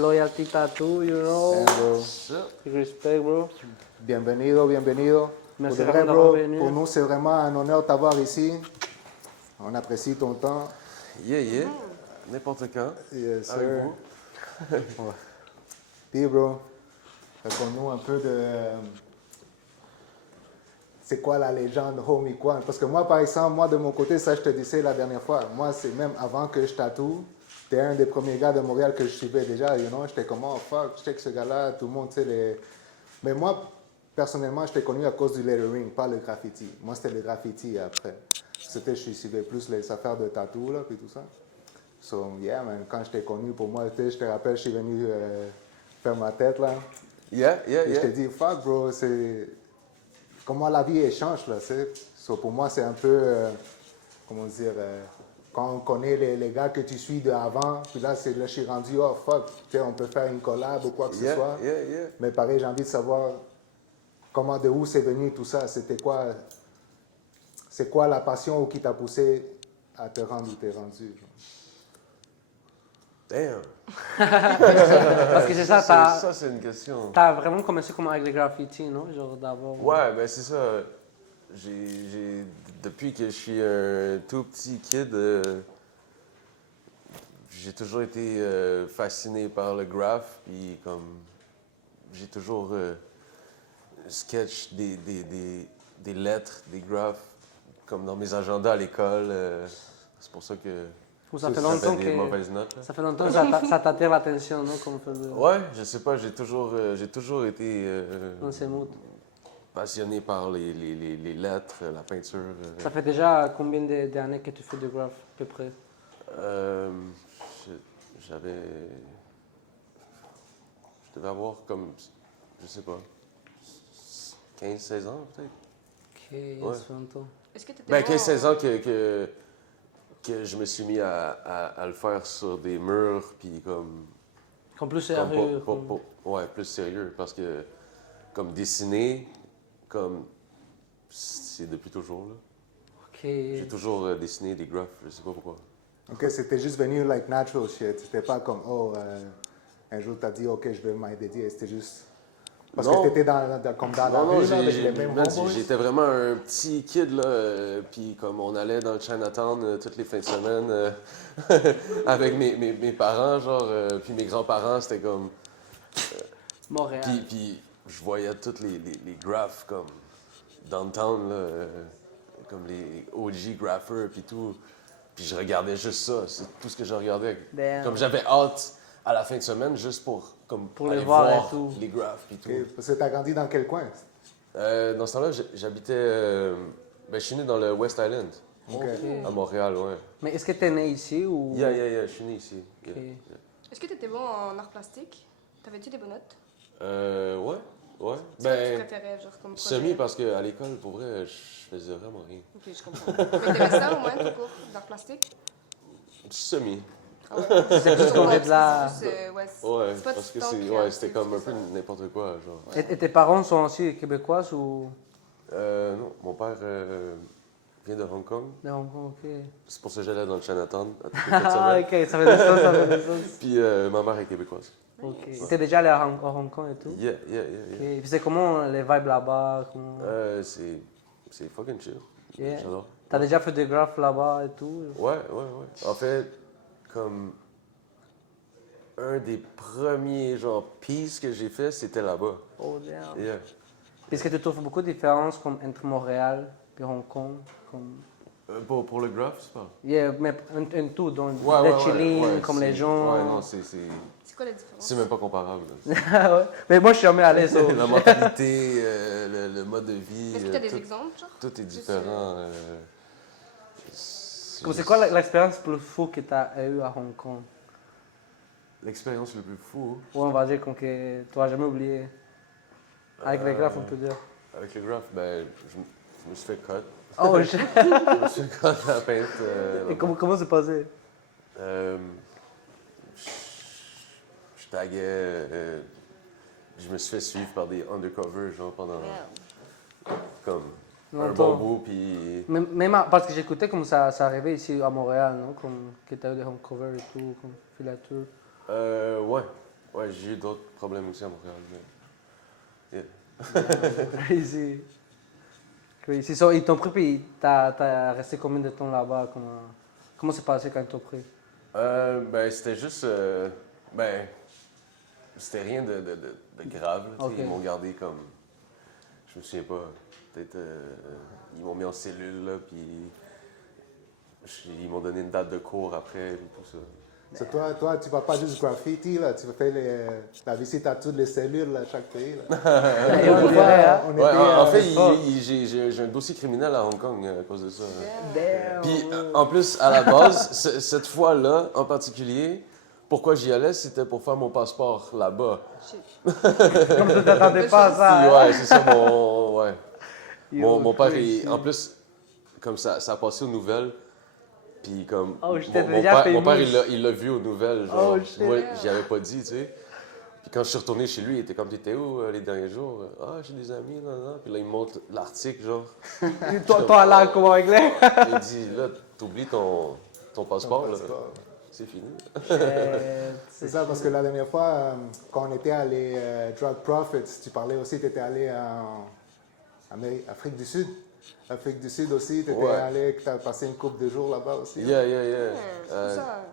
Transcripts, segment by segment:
Loyalty Tattoo, you know. Damn, bro. Respect, bro. Bienvenido, bienvenido. Merci Pour de vrai, d'avoir bro, venu. pour nous, c'est vraiment un honneur de t'avoir ici. On apprécie ton temps. Yeah. N'importe quand. Yes, Avec sir. vous. Ouais. Puis, bro, raconte-nous un peu de... c'est quoi la légende Homie Quan? Parce que moi, par exemple, moi, de mon côté, ça, je te disais la dernière fois, moi, c'est même avant que je tatoue, t'es un des premiers gars de Montréal que je suivais déjà, you know? J'étais comme, oh, fuck, je sais que ce gars-là, tout le monde sait les... Mais moi, personnellement, je t'ai connu à cause du lettering, pas le graffiti. Moi, c'était le graffiti après. Je suivais plus les affaires de tatou, là, puis tout ça. So, yeah, man, quand je t'ai connu, pour moi, je te rappelle, je suis venu faire ma tête, là. Yeah. Et je t'ai dit, fuck, bro, c'est... Comment la vie échange, là, c'est... So, pour moi, c'est un peu, comment dire, quand on connaît les gars que tu suis de avant, puis là, là, je suis rendu, oh, fuck, tu sais, on peut faire une collab ou quoi que ce soit. Yeah. Mais pareil, j'ai envie de savoir comment, de où c'est venu tout ça. C'est quoi la passion qui t'a poussé à te rendre où t'es rendu? Damn. Parce que c'est ça, Ça, c'est une question. t'as vraiment commencé comme avec le graffiti, non? Genre d'abord. Ouais, ben c'est ça. Depuis que je suis un tout petit kid, j'ai toujours été fasciné par le graph, puis comme j'ai toujours sketch des lettres, des graphes, comme dans mes agendas à l'école. C'est pour ça que Ça fait ça longtemps fait des que mauvaises notes. Là. ça fait longtemps que ça t'attire l'attention, non? Comme fait de... Ouais, je sais pas, j'ai toujours été dans ces mots. passionné par les lettres, la peinture. Ça fait déjà combien d'années que tu fais de graph, à peu près? J'avais. Je devais avoir comme, je sais pas, 15-16 ans peut-être. Ok, ça fait longtemps. Est-ce que tu étais Ben, bon 15-16 ans que je me suis mis à le faire sur des murs, puis comme. Comme plus comme sérieux. ouais, plus sérieux. Parce que, comme dessiner, comme. C'est depuis toujours, là. Ok. J'ai toujours dessiné des graphes, je sais pas pourquoi. OK, c'était juste venu like natural shit. C'était pas comme, oh, un jour t'as dit, OK, je vais m'y dédier. C'était juste... Parce Non. que t'étais comme dans la rue, là, avec les mêmes homeboys. J'étais vraiment un petit kid, là, puis comme on allait dans le Chinatown toutes les fins de semaine avec mes parents, genre, puis mes grands-parents, c'était comme... Montréal. Puis je voyais tous les graphes, comme, downtown, là, comme les OG graphers, puis tout. Puis je regardais juste ça, c'est tout ce que je regardais. Damn. Comme j'avais hâte à la fin de semaine, juste pour les aller voir et voir tout. les graphes, puis tout. OK, parce que t'as grandi dans quel coin? Dans ce temps-là, j'habitais. Ben, je suis né dans le West Island, OK. à Montréal, ouais. Mais est-ce que t'es né ici ou... Yeah, je suis né ici. Ok. Yeah. Est-ce que tu étais bon en art plastique? T'avais-tu des bonnes notes? Ouais. C'est Ben, quoi que tu préférais, genre, comme projet? semi, parce qu'à l'école, pour vrai, je faisais vraiment rien. Ok, je comprends. Mais t'aimais ça au moins, tout court, d'art plastique? Semi. Ah ouais. C'est plus qu'on est de la... C'est plus, ouais, Ouais, c'est pas parce que tant c'était créatif, comme un c'est peu ça. n'importe quoi, genre. Et tes parents sont aussi québécois ou Non, mon père vient de Hong Kong. de Hong Kong? Ok. C'est pour ça que j'allais dans le Chinatown à toutes les fins de Ah, semaine. ok, ça fait des sens, ça fait des sens. Puis ma mère est québécoise. Ok. T'es déjà allé à Hong Kong et tout? Yeah. Ok. Puis c'est comment les vibes là-bas? Comment... C'est fucking chill. Yeah. J'adore. T'as déjà fait des graphes là-bas et tout? Ouais. En fait, comme un des premiers genre pieces que j'ai fait, c'était là-bas. Oh, damn. Yeah. Est-ce que tu trouves beaucoup de différences comme entre Montréal et Hong Kong? Comme... Pour le graph, c'est pas? Yeah, mais un tout, donc Ouais, le chilling, ouais, comme c'est- les gens. Ouais, non, c'est C'est quoi la différence? c'est même pas comparable. là. Ouais. Mais moi, je suis jamais allé, ça. La mentalité, le mode de vie, Est-ce que tu as des tout, exemples, genre? tout est Juste, différent. C'est quoi l'expérience plus fou que tu as eue à Hong Kong? L'expérience le plus fou Ou on va dire qu'on que tu vas jamais oublié. Avec les graphes, on peut dire. avec le graph, ben, je me suis fait cut. Oh, je... Je me suis fait cut à la peinte. Et comment c'est passé? Je taguais. Je me suis fait suivre par des undercover, genre, pendant comme un Longtemps. bon bout, puis. Même parce que j'écoutais comme ça arrivait ici à Montréal, non? Comme que tu as eu des home covers et tout, comme filature. Ouais. Ouais, j'ai eu d'autres problèmes aussi à Montréal. Mais... Yeah. Crazy. Crazy. So, ils t'ont pris, puis t'as resté combien de temps là-bas? Comment c'est passé quand ils t'ont pris? Ben, c'était juste. Ben, c'était rien de grave. Là, tu sais. Ok. Ils m'ont gardé comme. Je me souviens pas. Peut-être. Ils m'ont mis en cellule, là, puis. Ils m'ont donné une date de cours après, puis tout ça. So, toi, tu vas pas juste graffiti, là, tu fais la visite à toutes les cellules, là, chaque pays. Là. Et on dirait, hein? On Ouais, était, en fait, fort. j'ai un dossier criminel à Hong Kong à cause de ça. Damn. Puis, en plus, à la base, cette fois-là, en particulier, pourquoi j'y allais, c'était pour faire mon passeport là-bas. Shit. Comme tu t'attendais pas à ça. Puis, hein? ouais, c'est ça, ouais. Yo, Mon père, crazy. en plus, comme ça a passé aux nouvelles. Puis comme Oh, je t'ai mon déjà père, famous. il l'a vu aux nouvelles. Genre, Oh, shit. moi, j'y avais pas dit, tu sais. Puis quand je suis retourné chez lui, il était comme, t'étais où les derniers jours? Ah, j'ai des amis, non. Puis là, il me montre l'article, genre. Toi, là, comme anglais. Il dit, là, t'oublies ton passeport, là. passeport. C'est fini. C'est ça, parce que la dernière fois, quand on était allé Drug Profits, tu parlais aussi, tu étais allé en Afrique du Sud. Afrique du Sud aussi, tu étais Ouais. allé, tu as passé une couple de jours là-bas aussi. Yeah. Où ça?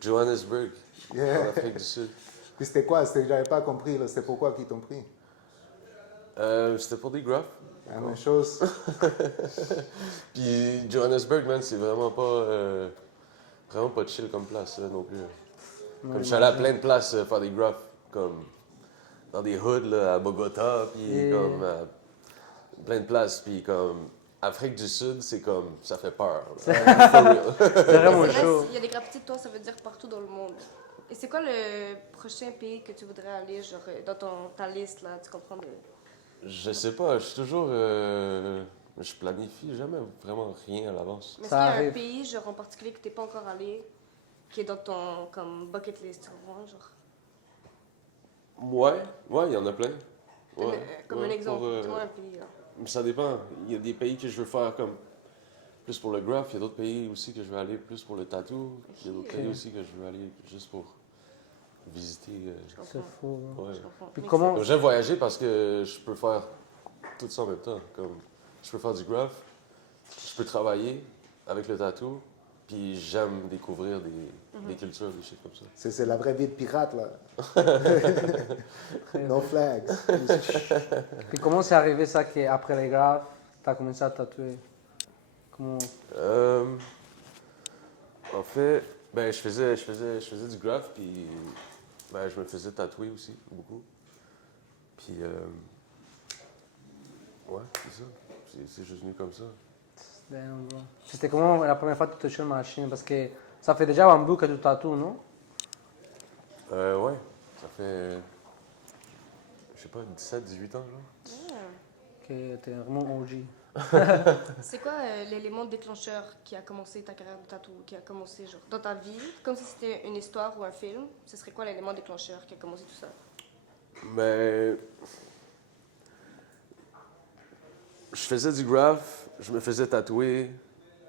Johannesburg, Yeah. en Afrique du Sud. Puis c'était quoi? J'avais pas compris, là, c'était pourquoi qu'ils t'ont pris? C'était pour des graphes. La même chose. Puis Johannesburg, man, c'est vraiment pas chill comme place, là, non plus. Comme je suis allé à plein de places faire des graphes, comme dans des hoods, là, à Bogota, puis Yeah. comme plein de places, puis comme Afrique du Sud, c'est comme, ça fait peur. For real. C'est vraiment C'est vrai, chaud. s'il y a des graffitis de toi, ça veut dire partout dans le monde. Et c'est quoi le prochain pays que tu voudrais aller, genre, dans ta liste, là, tu comprends? Je sais pas, je suis toujours... je planifie jamais vraiment rien à l'avance. Mais est-ce Ça qu'il y a arrive. un pays, genre, en particulier que t'es pas encore allé, qui est dans ton, comme, bucket list, tu comprends, genre? Ouais, il y en a plein. Ouais, Comme ouais, un exemple, pour, dis-moi un pays, là. Ça dépend. Il y a des pays que je veux faire comme plus pour le graph. Il y a d'autres pays aussi que je veux aller plus pour le tattoo. Il y a d'autres pays aussi que je veux aller juste pour visiter. Je comprends. C'est fou. hein. Ouais. Je comprends. Puis Makes comment- sense. J'aime voyager parce que je peux faire tout ça en même temps. Comme, je peux faire du graph, je peux travailler avec le tattoo, puis j'aime découvrir des cultures, des shit comme ça. C'est la vraie vie de pirate, là. No flags. Puis comment c'est arrivé ça qu'après les graphes, t'as commencé à tatouer? Comment... En fait, ben, je faisais du graph, puis ben, je me faisais tatouer aussi, beaucoup. Puis, ouais, c'est ça. C'est juste venu comme ça. Damn, bro. C'était comment la première fois que tu touchais une machine? Parce que ça fait déjà un bout que tu tatoues, non? Ouais, ça fait, je sais pas, 17, 18 ans, genre. Que t'es vraiment OG. C'est quoi l'élément déclencheur qui a commencé ta carrière de tatou, qui a commencé genre dans ta vie, comme si c'était une histoire ou un film? Ce serait quoi l'élément déclencheur qui a commencé tout ça? Mais je faisais du graph, je me faisais tatouer,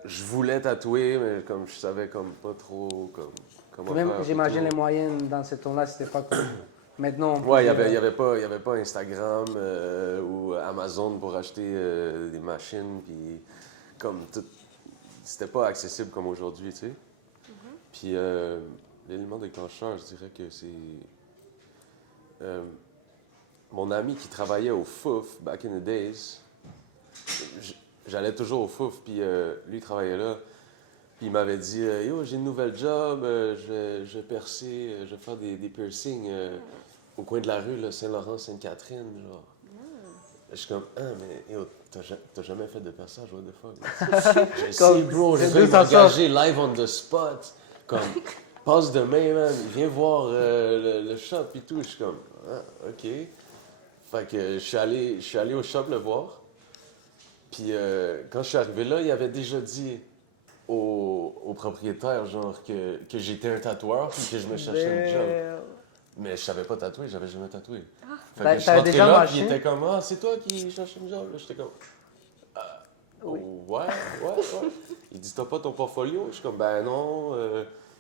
je voulais tatouer, mais comme je savais comme pas trop comment Même, faire. j'imagine puis les tout. moyens dans ce temps-là, c'était pas comme maintenant. on Ouais, il peut y dire, avait pas Instagram ou Amazon pour acheter des machines, puis comme tout, c'était pas accessible comme aujourd'hui, tu sais. Puis l'élément déclencheur, je dirais que c'est mon ami qui travaillait au Fouf back in the days. J'allais toujours au Fouf, puis lui il travaillait là. Puis il m'avait dit Yo, j'ai une nouvelle job, je vais percer, je vais faire des piercings au coin de la rue, là, Saint-Laurent, Sainte-Catherine, genre. Je suis comme, mais yo, t'as jamais fait de perçage, what the fuck? Je sais, Comme, bro, je c'est vais d'où ça m'engager live on the spot. Comme, passe demain, man, viens voir le shop et tout. Je suis comme, ok. Fait que je suis allé au shop le voir. Puis quand je suis arrivé là, il avait déjà dit au propriétaire, genre, que j'étais un tatoueur puis que je me cherchais une job. Damn. Mais je savais pas tatouer, j'avais jamais tatoué. Fait T'as- que je suis t'avais rentré déjà là, machine? puis il était comme, ah, c'est toi qui cherches une job? Là, j'étais comme, Oui. ouais. Il dit, t'as pas ton portfolio? Je suis comme, ben non,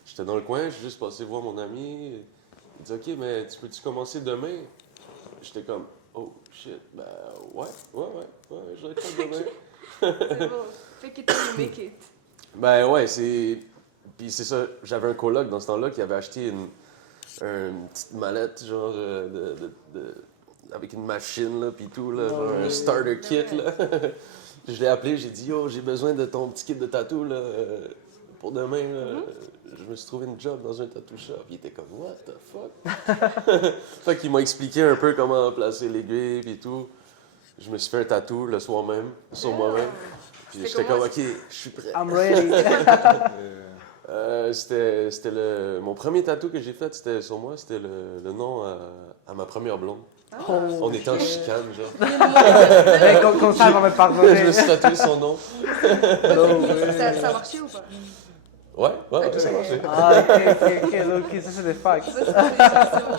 j'étais dans le coin, j'ai juste passé voir mon ami. Il dit, OK, mais tu peux-tu commencer demain? J'étais comme, oh shit, ben ouais, je vais être là demain. C'est bon. Fake it till you make it. Ben ouais, c'est. Puis c'est ça, j'avais un coloc dans ce temps-là qui avait acheté une petite mallette, genre, avec une machine, là, puis tout, là, genre un starter kit, là. Je l'ai appelé, j'ai dit, yo, j'ai besoin de ton petit kit de tatou, là, pour demain, là. Je me suis trouvé une job dans un tattoo shop. Il était comme, what the fuck? Fait qu'il m'a expliqué un peu comment placer l'aiguille, puis tout. Je me suis fait un tatou le soir même, sur moi-même. Puis C'était j'étais comment, comme, OK, je suis prêt. I'm ready. C'était mon premier tatou que j'ai fait, c'était sur moi, c'était le nom à ma première blonde. On était en chicane, genre. Mais comme ça, elle va me Je pardonner. me suis tatoué son nom. Ça a marché ou pas? Ouais, ça marchait. Ah, ok, ça c'est des facts. C'est bon.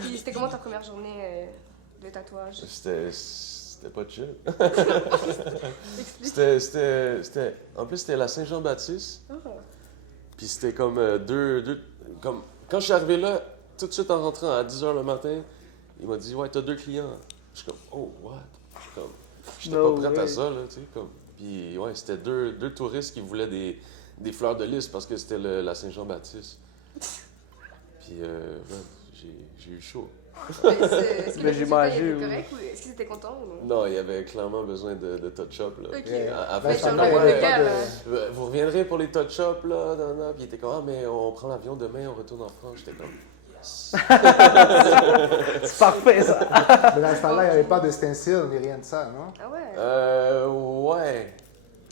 Puis c'était comment ta première journée de tatouage? C'était pas chill. Explique. En plus, c'était la Saint-Jean-Baptiste. Oh. Puis c'était comme comme quand je suis arrivé là, tout de suite en rentrant à 10h le matin, il m'a dit, ouais, t'as 2 clients. Je suis comme, oh, what? Je suis comme, j'étais No pas prête way. à ça, là, tu sais, comme. Puis ouais, c'était deux touristes qui voulaient des fleurs de lys parce que c'était la Saint-Jean-Baptiste. Puis ouais, j'ai eu chaud. Mais est-ce que Mais le résultat il j'imagine, était correct ou est-ce qu'ils étaient contents ou non? Non, il y avait clairement besoin de touch-up, là. Ok. À Mais faire ça, genre, le ouais, gars, là. Vous reviendrez pour les touch-up, là, nan. Puis il était comme, ah, mais on prend l'avion demain, on retourne en France. J'étais comme, yes. C'est parfait ça. Mais dans ce temps-là, il n'y avait pas de stencil ni rien de ça, non? Ah ouais? Ouais.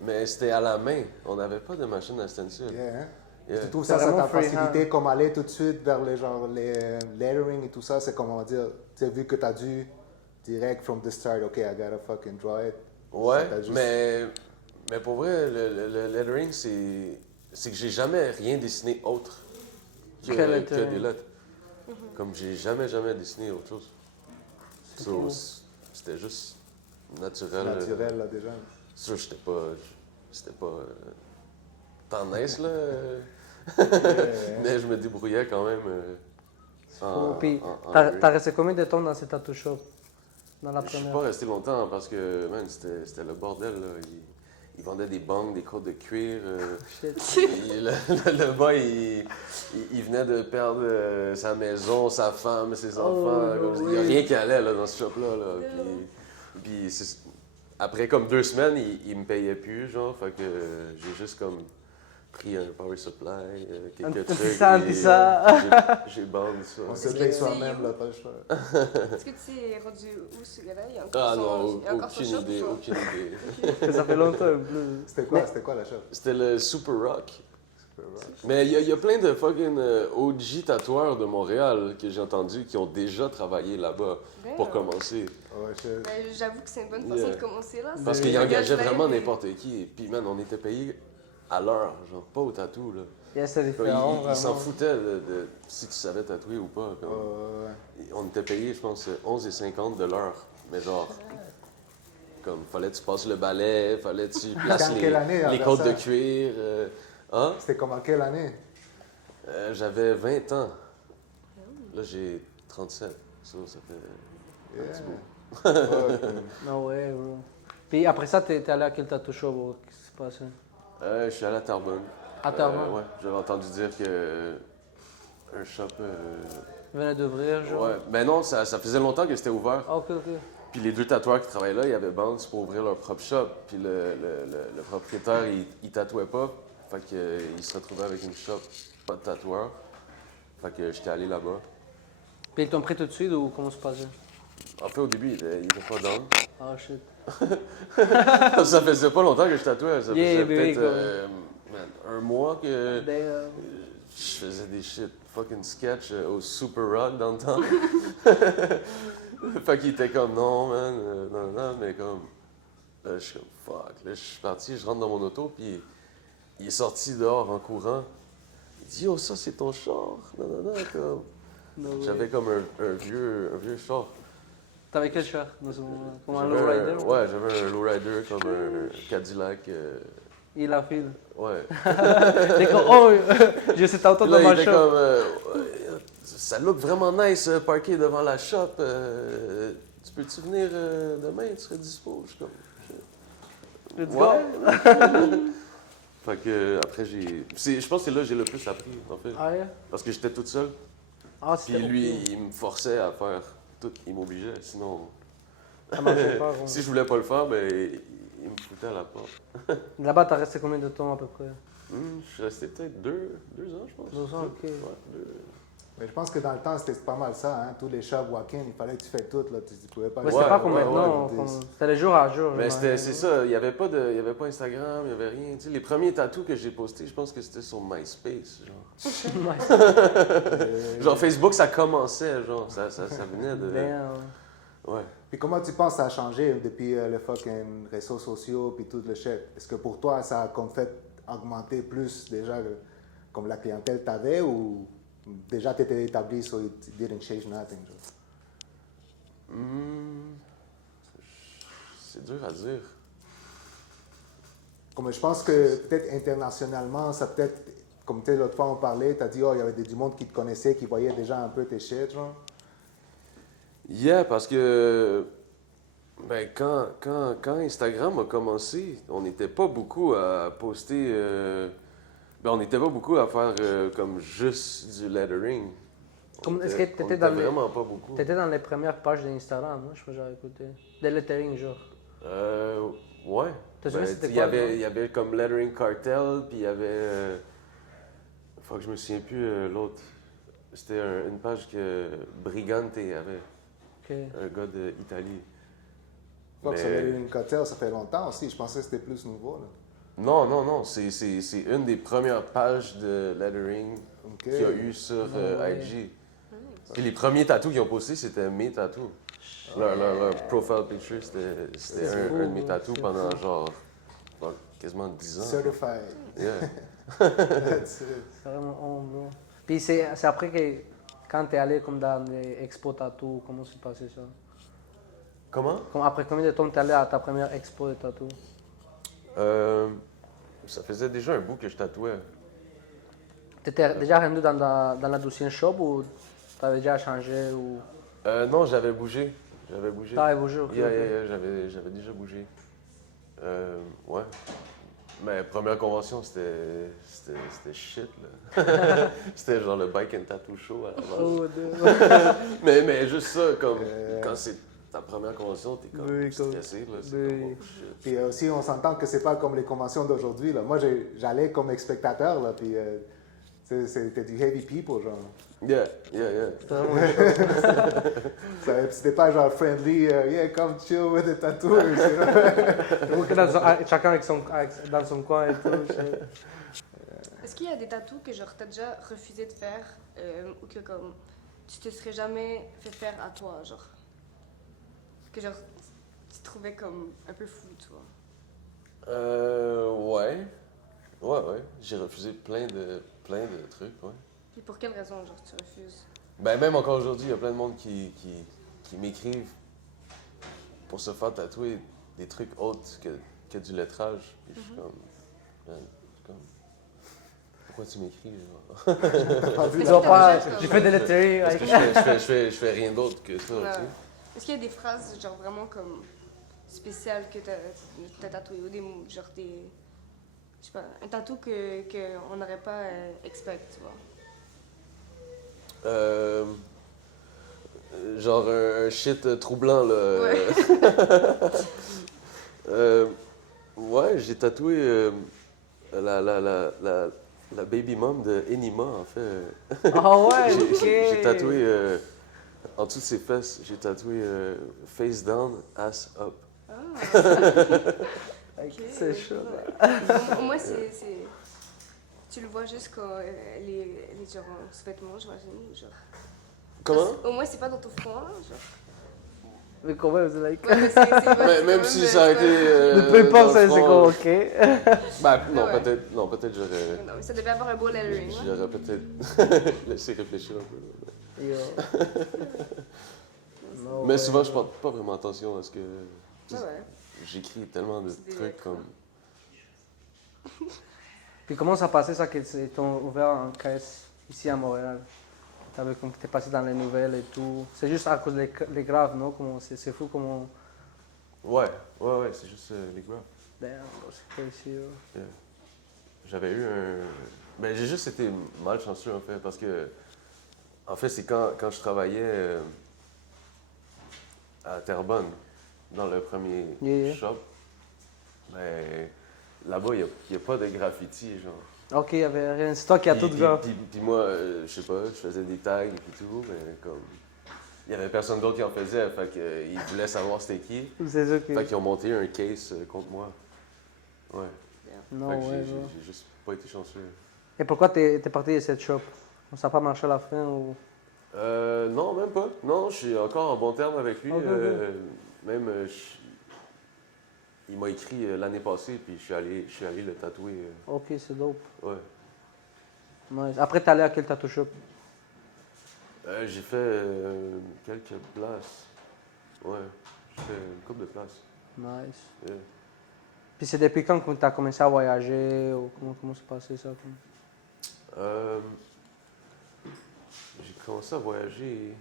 Mais c'était à la main. On n'avait pas de machine à stencil. Yeah, hein? Yeah. Tu trouves C'est ça, ça vraiment t'a facilité freehand. comme aller tout de suite vers les lettering et tout ça, c'est comme on va dire, tu sais, vu que tu as dû direct from the start, OK, I gotta fucking draw it. Ouais, Ça t'a juste- mais pour vrai, le lettering, c'est que j'ai jamais rien dessiné autre que lettering. des lettres. Comme j'ai jamais dessiné autre chose. So, cool. c'était juste C'est naturel. naturel, là, déjà. Ça, c'était pas tant nice, là. Mais je me débrouillais quand même. Puis, en t'as gris. resté combien de temps dans cette tattoo shop? Dans la Je suis première? pas resté longtemps parce que, man, c'était le bordel, là. Ils vendaient des bangs, des côtes de cuir. Shit. Puis le boy, il venait de perdre sa maison, sa femme, ses enfants. no Il n'y a way. rien qui allait là, dans ce shop-là. Là. Puis après comme 2 semaines, il me payait plus, genre. Fait que j'ai juste comme pris un power supply, Un quelques petit trucs. ça, un puis, petit ça. j'ai bandé ça. On se Est-ce que paye tu sais soi-même, où? là, pas le choix. Est-ce que tu sais rendu où ce gars-là? Il y a encore Ah son, non, il y a encore son aucune shop idée, ou pas? aucune idée. Ça fait longtemps un peu. C'était quoi la shop? C'était le Super Rock. Mais il y a plein de fucking OG tatoueurs de Montréal que j'ai entendu qui ont déjà travaillé là-bas pour Damn. commencer. Ouais, Ben, j'avoue que c'est une bonne façon Yeah. de commencer là. Parce C'est qu'ils un engageaient gars vraiment de live. n'importe qui. Puis, man, on était payé à l'heure, genre pas au tatou. Là. Yeah, c'est Comme, différent, ils s'en vraiment. foutaient de si tu savais tatouer ou pas. Comme. On était payé, je pense, 11,50 de l'heure. Mais genre, comme, fallait que tu passes le balai, fallait que tu places en quelle année, les vers côtes ça? de cuir. Hein? C'était comme en quelle année? J'avais 20 ans. Là, j'ai 37. Ça fait un petit bout. Ouais, No way, bro. Puis après ça, t'es allé à quel tattoo shop, bro? Qu'est-ce qui s'est passé? Je suis allé à Terrebonne. À Terrebonne? Ouais, j'avais entendu dire que un shop. Il venait d'ouvrir, genre? Ouais, mais non, ça faisait longtemps que c'était ouvert. Ah, ok. Puis les 2 tatoueurs qui travaillaient là, ils avaient Bounce pour ouvrir leur propre shop. Puis le propriétaire, il tatouait pas. Fait qu'il se retrouvait avec une shop, pas de tatoueur. Fait que j'étais allé là-bas. Puis ils t'ont pris tout de suite ou comment ça se passait? En fait, au début, il était pas down. Ah, shit. Ça faisait pas longtemps que je tatouais. Ça Yeah, faisait baby, peut-être man, un mois que Damn. je faisais des shit fucking sketch au Super Rock dans le temps. Fait qu'il était comme non, man, non, mais comme. Là, je suis comme fuck. Là, je suis parti, je rentre dans mon auto, puis il est sorti dehors en courant. Il dit yo, ça c'est ton char. Non, comme. No way. J'avais comme un vieux char. T'avais quel char dans ce moment-là? Comme un J'avais lowrider? Ouais, j'avais un lowrider comme un Cadillac. Il a fil. Ouais. T'es comme, oh, j'ai cet auto Là, dans ma il était shop. comme. ça look vraiment nice, parqué devant la shop. Tu peux-tu venir demain? Tu serais dispo? Je suis comme. Let's Ouais. go. Fait que, après, je pense que c'est là que j'ai le plus appris, en fait. Ah, yeah? Parce que j'étais toute seule. Ah, Puis c'était lui, ok. il me forçait à faire tout. Il m'obligeait. Sinon, Ça marchait pas. Bon. si je voulais pas le faire, ben, il me foutait à la porte. Là-bas, t'as resté combien de temps à peu près? Je suis resté peut-être 2 ans, je pense. 2 ans, ok. Ouais, 2. Mais je pense que dans le temps, c'était pas mal ça. Hein? Tous les shops walk-in, il fallait que tu fasses tout. Là. Tu pouvais pas. Ouais, c'était pas comme ouais, maintenant. ouais. comme- C'était le jour à jour. Mais genre. c'est ça, il n'y avait pas Instagram, il n'y avait rien. Tu sais, les premiers tatous que j'ai postés, je pense que c'était sur MySpace. Genre. Genre Facebook, ça commençait, genre, ça venait de. Damn. Ouais. Puis comment tu penses que ça a changé depuis les fucking réseaux sociaux puis tout le shit? Est-ce que pour toi, ça a comme fait augmenter plus déjà comme la clientèle t'avait ou déjà tu étais établi so it didn't change nothing? Genre? C'est dur à dire. Comme je pense que peut-être internationalement, ça peut-être, comme tu sais, l'autre fois on parlait, tu as dit, oh, il y avait du monde qui te connaissait, qui voyait déjà un peu tes shit, genre. Yeah, parce que ben, quand Instagram a commencé, on n'était pas beaucoup à poster. Ben, on n'était pas beaucoup à faire comme juste du lettering. Est-ce que On t'étais était dans les... vraiment pas beaucoup. T'étais dans les premières pages d'Instagram, hein? Je crois que j'avais écouté. Des lettering, genre. Ouais. T'as vu, c'était il y quoi, avait, genre? il y avait comme Lettering Cartel, puis il y avait. Faut que je me souviens plus l'autre. C'était une page que Brigante avait, Ok. un gars d'Italie. Fuck, Mais- ça avait eu une cotère, ça fait longtemps aussi. Je pensais que c'était plus nouveau, là. Non, c'est une des premières pages de lettering Ok. qu'il y a eu sur ouais. IG. Puis les premiers tatous qu'ils ont postés, c'était mes tatous. Leur profile picture, c'était C'est un fou, de mes tatous c'est pendant fou. genre quasiment 10 ans. Certified. Yeah. That's it. C'est vraiment bon. Puis c'est après que, quand t'es allé comme dans les expos tatou, comment s'est passé ça? Comment? Comme après combien de temps t'es allé à ta première expo de tatou? Ça faisait déjà un bout que je tatouais. T'étais déjà rendu dans la 12e shop ou t'avais déjà changé ou... Non, j'avais bougé. J'avais bougé. T'avais bougé, ok. Yeah, j'avais déjà bougé. Ouais. Mais première convention, c'était shit, là. C'était genre le Bike and Tattoo Show à la base. Oh, Dieu. Mais juste ça, comme quand c'est ta première convention, t'es comme Oui, comme- stressé, là. C'est oui. comme, oh, shit. Puis aussi, on s'entend que c'est pas comme les conventions d'aujourd'hui, là. Moi, j'allais comme spectateur, là, puis c'était du heavy people, genre. Yeah. C'était vraiment C'était pas genre friendly, yeah, come chill with the tattoos, you know? chacun dans son coin et tout. Est-ce qu'il y a des tatous que genre t'as déjà refusé de faire ou que comme tu te serais jamais fait faire à toi, genre que genre tu trouvais comme un peu fou, tu vois? Ouais. Ouais. J'ai refusé plein de trucs, ouais. Puis pour quelle raison, genre tu refuses? Ben, même encore aujourd'hui, il y a plein de monde qui m'écrivent pour se faire tatouer des trucs autres que du lettrage. Puis je suis comme, man, pourquoi tu m'écris, genre? Est-ce Ils ont que t'as pas... déjà, J'ai comme- fait des lettering. Parce que je fais rien d'autre que ça, Ouais. tu sais. Est-ce qu'il y a des phrases genre vraiment comme spéciales que t'as tatouées ou des mots, genre des... Je sais pas, un tatou que on n'aurait pas expect, tu vois? Genre un shit troublant, là. Ouais. Ouais, j'ai tatoué la baby mom de Enima, en fait. Ah ouais, J'ai- ok. J'ai tatoué, en dessous de ses fesses, j'ai tatoué face down, ass up. Ok, c'est chaud. Au moins, tu le vois juste quand elle est genre en sous-vêtements, j'imagine. Genre. Comment? Au moins, c'est pas dans ton front, là, genre. Mais quand même, c'est like... Ouais, mais c'est Même quand si même, ça a c'est été. De peu importe, dans c'est le front, comme ok. Ben, non, Ouais. peut-être j'aurais. Non, mais ça devait avoir un beau lettering, ouais. J'aurais peut-être laissé réfléchir un peu. Yo. No Mais way. souvent, je porte pas vraiment attention à ce que. Ouais, ouais. J'écris tellement de C'est des trucs lettres, comme. Puis comment ça passait ça qu'ils t'ont ouvert en caisse ici à Montréal? comme t'es passé dans les nouvelles et tout. C'est juste à cause des graves, non? C'est fou comment. Ouais, c'est juste les graphs. Damn, bro, c'est crazy. Yeah. J'avais eu un. Ben, j'ai juste été malchanceux, en fait, parce que. En fait, c'est quand je travaillais à Terrebonne, dans le premier Yeah. shop, ben, là-bas, il n'y a pas de graffiti, genre. Ok, il y avait rien. C'est toi qui as tout Puis, grave. puis moi, je sais pas, je faisais des tags et tout, mais comme. Il y avait personne d'autre qui en faisait, fait qu'ils voulaient savoir c'était qui. C'est ça que. Fait qu'ils ont monté un case contre moi. Ouais. Non, Fait que ouais, j'ai juste pas été chanceux. Et pourquoi t'es parti de cette shop? Ça n'a pas marché à la fin ou. Non, même pas. Non, je suis encore en bon terme avec lui. Ok, Même, il m'a écrit l'année passée, puis je suis allé le tatouer. Ok, c'est dope. Ouais. Nice. Après, t'es allé à quel tattoo shop? J'ai fait quelques places. Ouais, j'ai fait une couple de places. Nice. Yeah. Puis c'est depuis quand que t'as commencé à voyager ou comment s'est passé ça? Euh, j'ai commencé à voyager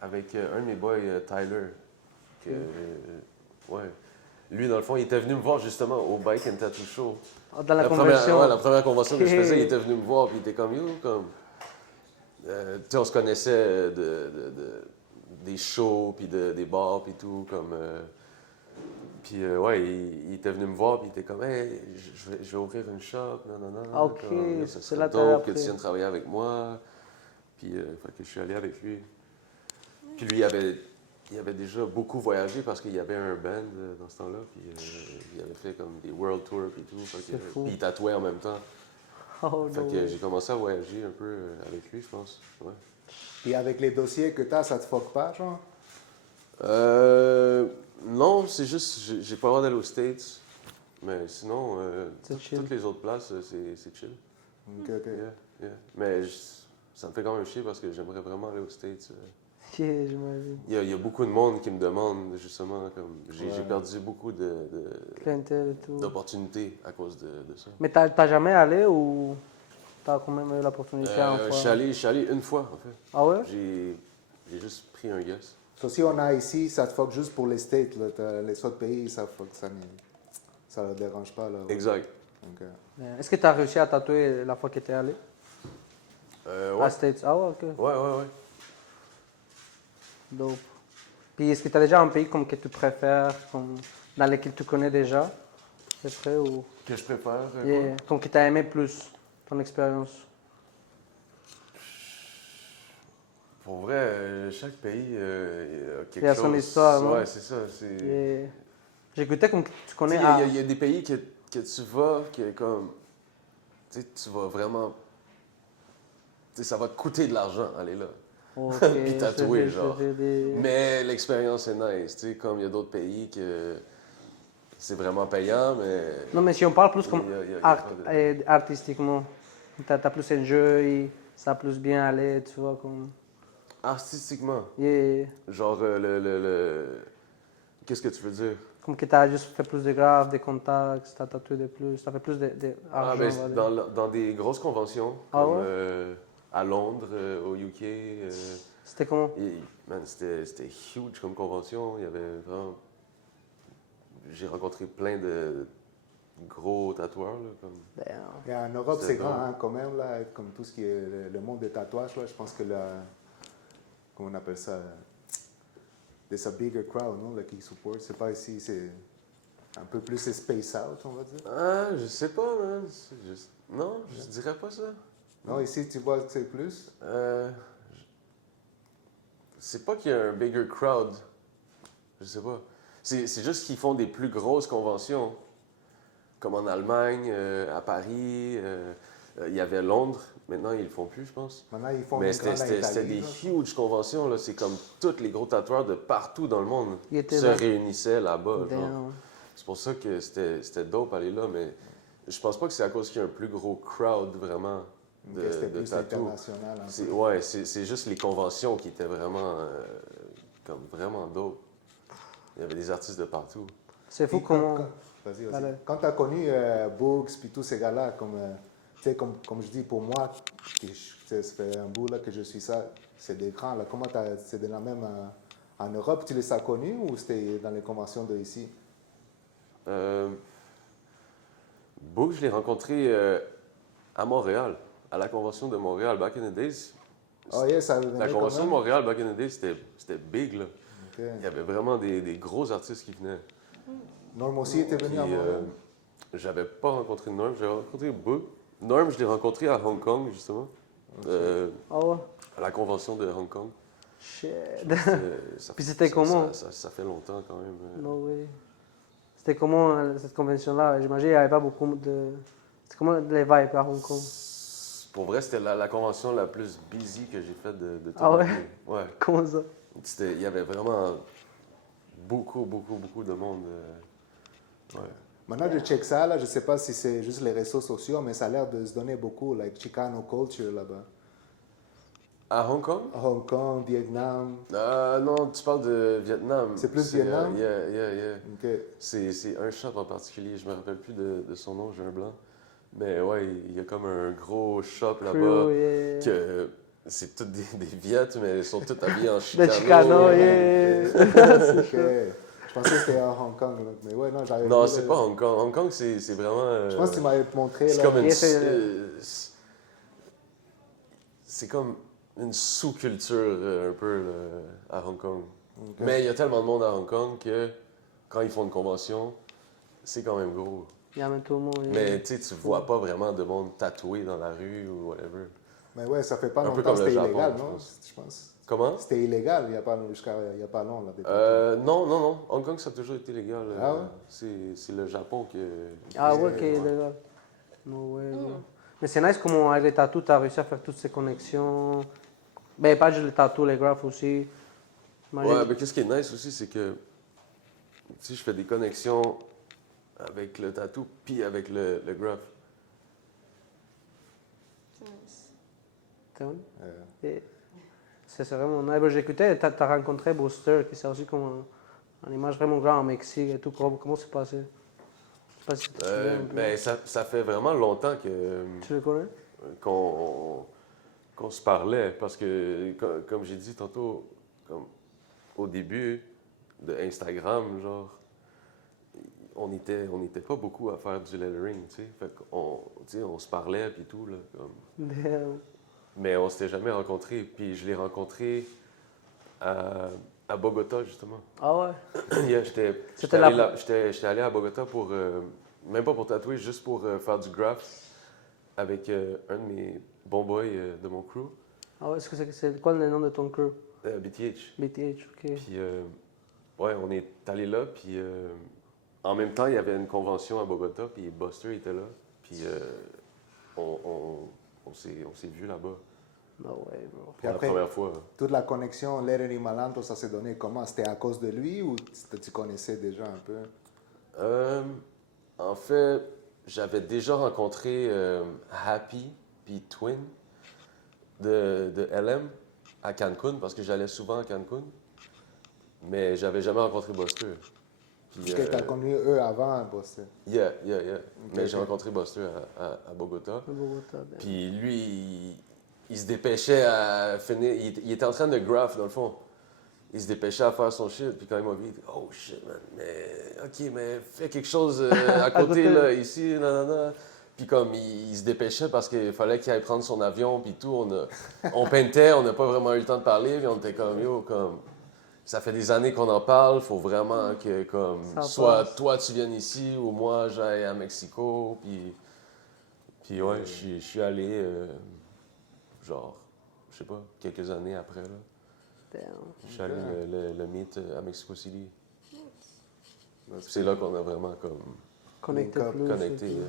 avec un de mes boys, Tyler. Que, ouais. Lui, dans le fond, il était venu me voir justement au Bike and Tattoo Show. Ah, dans la première, conversion. ouais, la première convention que je Ok. faisais, il était venu me voir, puis il était comme, yo, comme... tu sais, on se connaissait des shows, puis des bars, puis tout, comme... puis, ouais, il était venu me voir, puis il était comme, hey, je vais ouvrir une shop, non, Ah, ok, ça c'est serait là que t'as dope que tu appris. viennes travailler avec moi. Puis, fait que je suis allé avec lui. Puis lui, il avait déjà beaucoup voyagé parce qu'il y avait un band dans ce temps-là, puis il avait fait comme des world tours, puis tout. Fait que, C'est fou. puis il tatouait en même temps. Oh, Fait no que way. j'ai commencé à voyager un peu avec lui, je pense. Ouais. Puis avec les dossiers que tu as, ça te fuck pas, genre? Non, c'est juste, j'ai pas le droit d'aller aux States. Mais sinon, C'est chill. toutes les autres places, c'est chill. Ok, ok. Yeah, yeah. Mais ça me fait quand même chier parce que j'aimerais vraiment aller aux States. Yeah, j'imagine. Il y a beaucoup de monde qui me demande, justement, comme j'ai Ouais. perdu beaucoup Clientèle et tout. d'opportunités à cause de ça. Mais t'as jamais allé ou t'as quand même eu l'opportunité en Je fois? suis allé une fois, en fait. Ah ouais? J'ai juste pris un guess. So, si on a ici, ça te fuck juste pour les States. Là. Les autres pays, ça fuck, ça ne dérange pas. Là. Exact. Ok. Est-ce que t'as réussi à tatouer la fois que t'es allé? Ouais. À States? Ah ouais, ok. Ouais. Dope. Puis est-ce que t'as déjà un pays comme que tu préfères, comme, dans lequel tu connais déjà? C'est prêt ou. Que je prépare. Yeah. Comme que t'as aimé plus ton expérience? Pour vrai, chaque pays a quelque chose. Il y a son histoire, non? Ouais, c'est ça. Yeah. J'écoutais comme que tu connais. Il y a des pays que tu vas, qui est comme. Tu sais, tu vas vraiment. Tu sais, ça va te coûter de l'argent, aller là. Ok, Puis tatouer, c'est genre. des- Mais l'expérience est nice, tu sais, comme il y a d'autres pays que c'est vraiment payant, mais. Non, mais si on parle plus comme Il y a pas de- artistiquement, t'as plus enjoy, ça a plus bien allé, tu vois, comme. Artistiquement, Yeah. genre Qu'est-ce que tu veux dire? Comme que t'as juste fait plus de graves, des contacts, t'as tatoué de plus, t'as fait plus d'argent, Ben, on va dire. dans des grosses conventions, Ah comme ouais? à Londres, au UK. C'était comment? Man, c'était huge comme convention. Il y avait vraiment. J'ai rencontré plein de gros tatoueurs, là, comme. Damn. Et en Europe, C'est c'est grand, drôle. hein, quand même, là, comme tout ce qui est le monde des tatouages. Là, je pense que comment on appelle ça? There's a bigger crowd, non, là, qui support. C'est pas ici, c'est un peu plus space out, on va dire. Ah, je sais pas, man. Non, je dirais pas ça. Non, ici, tu vois que c'est plus. C'est pas qu'il y a un bigger crowd. Je sais pas. C'est juste qu'ils font des plus grosses conventions. Comme en Allemagne, à Paris. Il y avait Londres. Maintenant, ils le font plus, je pense. Maintenant, ils font Mais une grande c'était Italie, des là. huge conventions. Là. C'est comme tous les gros tatoueurs de partout dans le monde Ils étaient se là. réunissaient là-bas. genre. Damn. C'est pour ça que c'était dope aller là. Mais je pense pas que c'est à cause qu'il y a un plus gros crowd vraiment Ok, c'était de plus tatou. international. un peu. Ouais, c'est juste les conventions qui étaient vraiment, comme vraiment dope. Il y avait des artistes de partout. C'est fou Puis comment. Vas-y, Allez. Quand tu as connu Boogs puis tous ces gars-là, comme sais, comme je dis, pour moi, ça fait un bout là, que je suis ça, c'est des grands. Là. Comment c'est de la même en Europe, tu les as connus ou c'était dans les conventions de ici? Boog, je l'ai rencontré à Montréal, à la convention de Montréal, back in the days. Oh yeah, ça La venait quand convention de même? Montréal, back in the days, c'était big, là. Ok. Il y avait vraiment des gros artistes qui venaient. Norm aussi était Puis, venu à Montréal? j'avais pas rencontré Norm, j'avais rencontré Boog. Norm, je l'ai rencontré à Hong Kong, justement. Ah ouais? À la convention de Hong Kong. Shit. Puis Puis c'était comment? Ça fait longtemps quand même. No way. C'était comment cette convention-là? J'imagine qu'il n'y avait pas beaucoup de... C'était comment les vibes à Hong Kong? Pour vrai, c'était la convention la plus busy que j'ai faite de toute Ah ma ouais? vie. Ouais. Comment ça? Il y avait vraiment beaucoup de monde. Ouais. Maintenant, je check ça, là, je sais pas si c'est juste les réseaux sociaux, mais ça a l'air de se donner beaucoup, like Chicano culture là-bas. À Hong Kong? Hong Kong, Vietnam. Non, tu parles de Vietnam. C'est plus Vietnam? Yeah. Ok. C'est un shop en particulier, je me rappelle plus de son nom, j'ai un blanc. Mais ouais, il y a comme un gros shop là-bas Crew, yeah. que c'est tous des Viettes, mais ils sont tous habillés en De Chicano. Chicano, yeah. Ok. Je pensais que c'était à Hong Kong, là. Mais ouais, non, j'avais Non, vu, c'est là. pas Hong Kong. Hong Kong, c'est vraiment. Je pense que tu m'avais montré, C'est là. comme une. Yeah, c'est- C'est comme une sous-culture un peu là, à Hong Kong. Ok. Mais il y a tellement de monde à Hong Kong que quand ils font une convention, c'est quand même gros. Il y a même tout le monde. yeah. Mais tu sais, tu vois pas vraiment de monde tatoué dans la rue ou whatever. Mais ouais, ça fait pas Un peu longtemps comme que le c'était Japon, illégal, je non? pense. Je pense. Comment? C'était illégal jusqu'à il y a pas long, là. Non. Hong Kong, ça a toujours été légal. Ah ouais? C'est le Japon qui. Ah ouais, ok, d'accord. No way, bro. Mais c'est nice comment avec les tatous, tu as réussi à faire toutes ces connexions. Ben, pas juste les tatous, les graphes aussi. J'imagine- Ouais, mais qu'est-ce qui est nice aussi, c'est que si je fais des connexions avec le tatou puis avec le graph. C'est nice. T'es vrai? Euh, Et c'est vraiment nice. Ben, j'écoutais, tu as rencontré Booster, qui c'est aussi comme une image vraiment grande en Mexique et tout. Comment c'est passé? Je sais pas si tu te souviens un peu. Mais ça fait vraiment longtemps que Tu le connais? qu'on se parlait parce que comme j'ai dit tantôt, comme au début de Instagram, genre on était pas beaucoup à faire du lettering, tu sais. Fait qu'on, tu sais, on se parlait puis tout là, comme. Damn. Mais on s'était jamais rencontrés. Puis je l'ai rencontré à Bogota, justement. Ah ouais? Yeah, j'étais C'était allé la- là- j'étais allé à Bogota pour, même pas pour tatouer, juste pour faire du graph avec un de mes bons boys de mon crew, Ah ouais, c'est quoi le nom de ton crew? BTH. BTH, ok. Puis, ouais, on est allé là, puis en même temps, il y avait une convention à Bogota, puis Buster était là. Puis on s'est vus là-bas No way, bro. pour après- la première fois. toute la connexion, Lettering Malandro, ça s'est donné comment? C'était à cause de lui ou tu connaissais déjà un peu? En fait, j'avais déjà rencontré Happy puis Twin de LM à Cancun parce que j'allais souvent à Cancun, mais j'avais jamais rencontré Buster. Puis, Parce que tu as connu eux avant, Boston. yeah. Mais j'ai ok. rencontré Buster à Bogota. Le Bogota, damn. Puis lui, il se dépêchait à finir. Il était en train de graph, dans le fond. Il se dépêchait à faire son shit. Puis quand il m'a vu, il dit oh shit, man. Mais ok, mais fais quelque chose à côté, côté. là, ici, nanana. Puis comme il se dépêchait parce qu'il fallait qu'il aille prendre son avion, puis tout. On peintait, on n'a pas vraiment eu le temps de parler. Puis on était comme yo, comme. Ça fait des années qu'on en parle, faut vraiment que comme Ça soit passe. toi tu viennes ici ou moi j'aille à Mexico. Puis ouais, je suis allé genre, je sais pas, quelques années après là. Damn. Je suis allé le meet à Mexico City. C'est là qu'on a vraiment comme Connecté Link up, plus. connecté. et tout.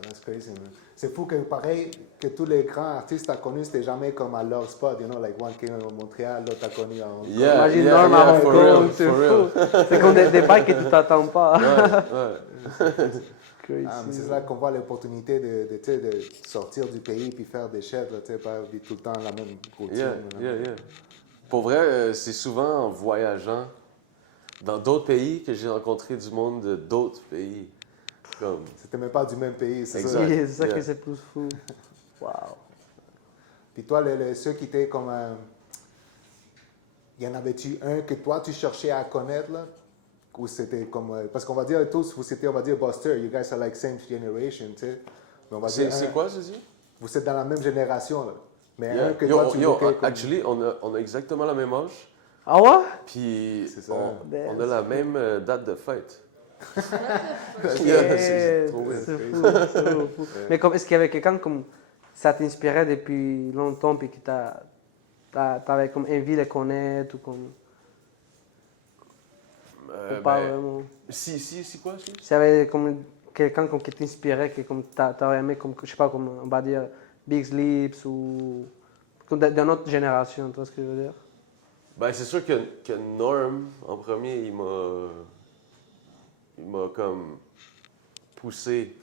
That's crazy, man. C'est fou que pareil, que tous les grands artistes que tu as connus, c'était jamais comme à leur spot, you know, like one came à Montréal, l'autre t'as connu à Hong Kong. Imagine Norm à Hong for Kong, real, c'est for real. fou. C'est comme des bails que tu t'attends pas. Ouais. Crazy. Ah, mais c'est là qu'on voit l'opportunité tu sais, de sortir du pays puis faire des chefs, là, tu sais, pas vivre tout le temps la même routine. Yeah. Pour vrai, c'est souvent en voyageant dans d'autres pays que j'ai rencontré du monde de d'autres pays. Comme, C'était même pas du même pays, c'est ça? Exact. C'est ça Yeah. que c'est plus fou. Wow. Puis toi, ceux qui étaient comme... y en avait-tu un que toi, tu cherchais à connaître, là? Ou c'était comme... parce qu'on va dire tous, vous étiez, on va dire, Buster, you guys are like same generation, tu sais. Mais on va dire c'est un- quoi, ceci? Vous êtes dans la même génération, là. Mais Yeah. un que toi, tu lookais comme... Actually, on a exactement la même âge. Ah ouais? Puis C'est ça. on a la même date de fête. Yeah, c'est trop c'est weird. fou, c'est vraiment fou. Mais comme, est-ce qu'il y avait quelqu'un comme ça t'inspirait depuis longtemps puis que t'avais comme envie de le connaître ou comme ou pas vraiment? Si quoi, si? S'il y avait comme quelqu'un comme qui t'inspirait, que comme t'aurais aimé comme je sais pas comme on va dire Big Sleeps ou comme de notre génération, tu vois ce que je veux dire? Ben, c'est sûr que Norm, en premier, il m'a comme poussé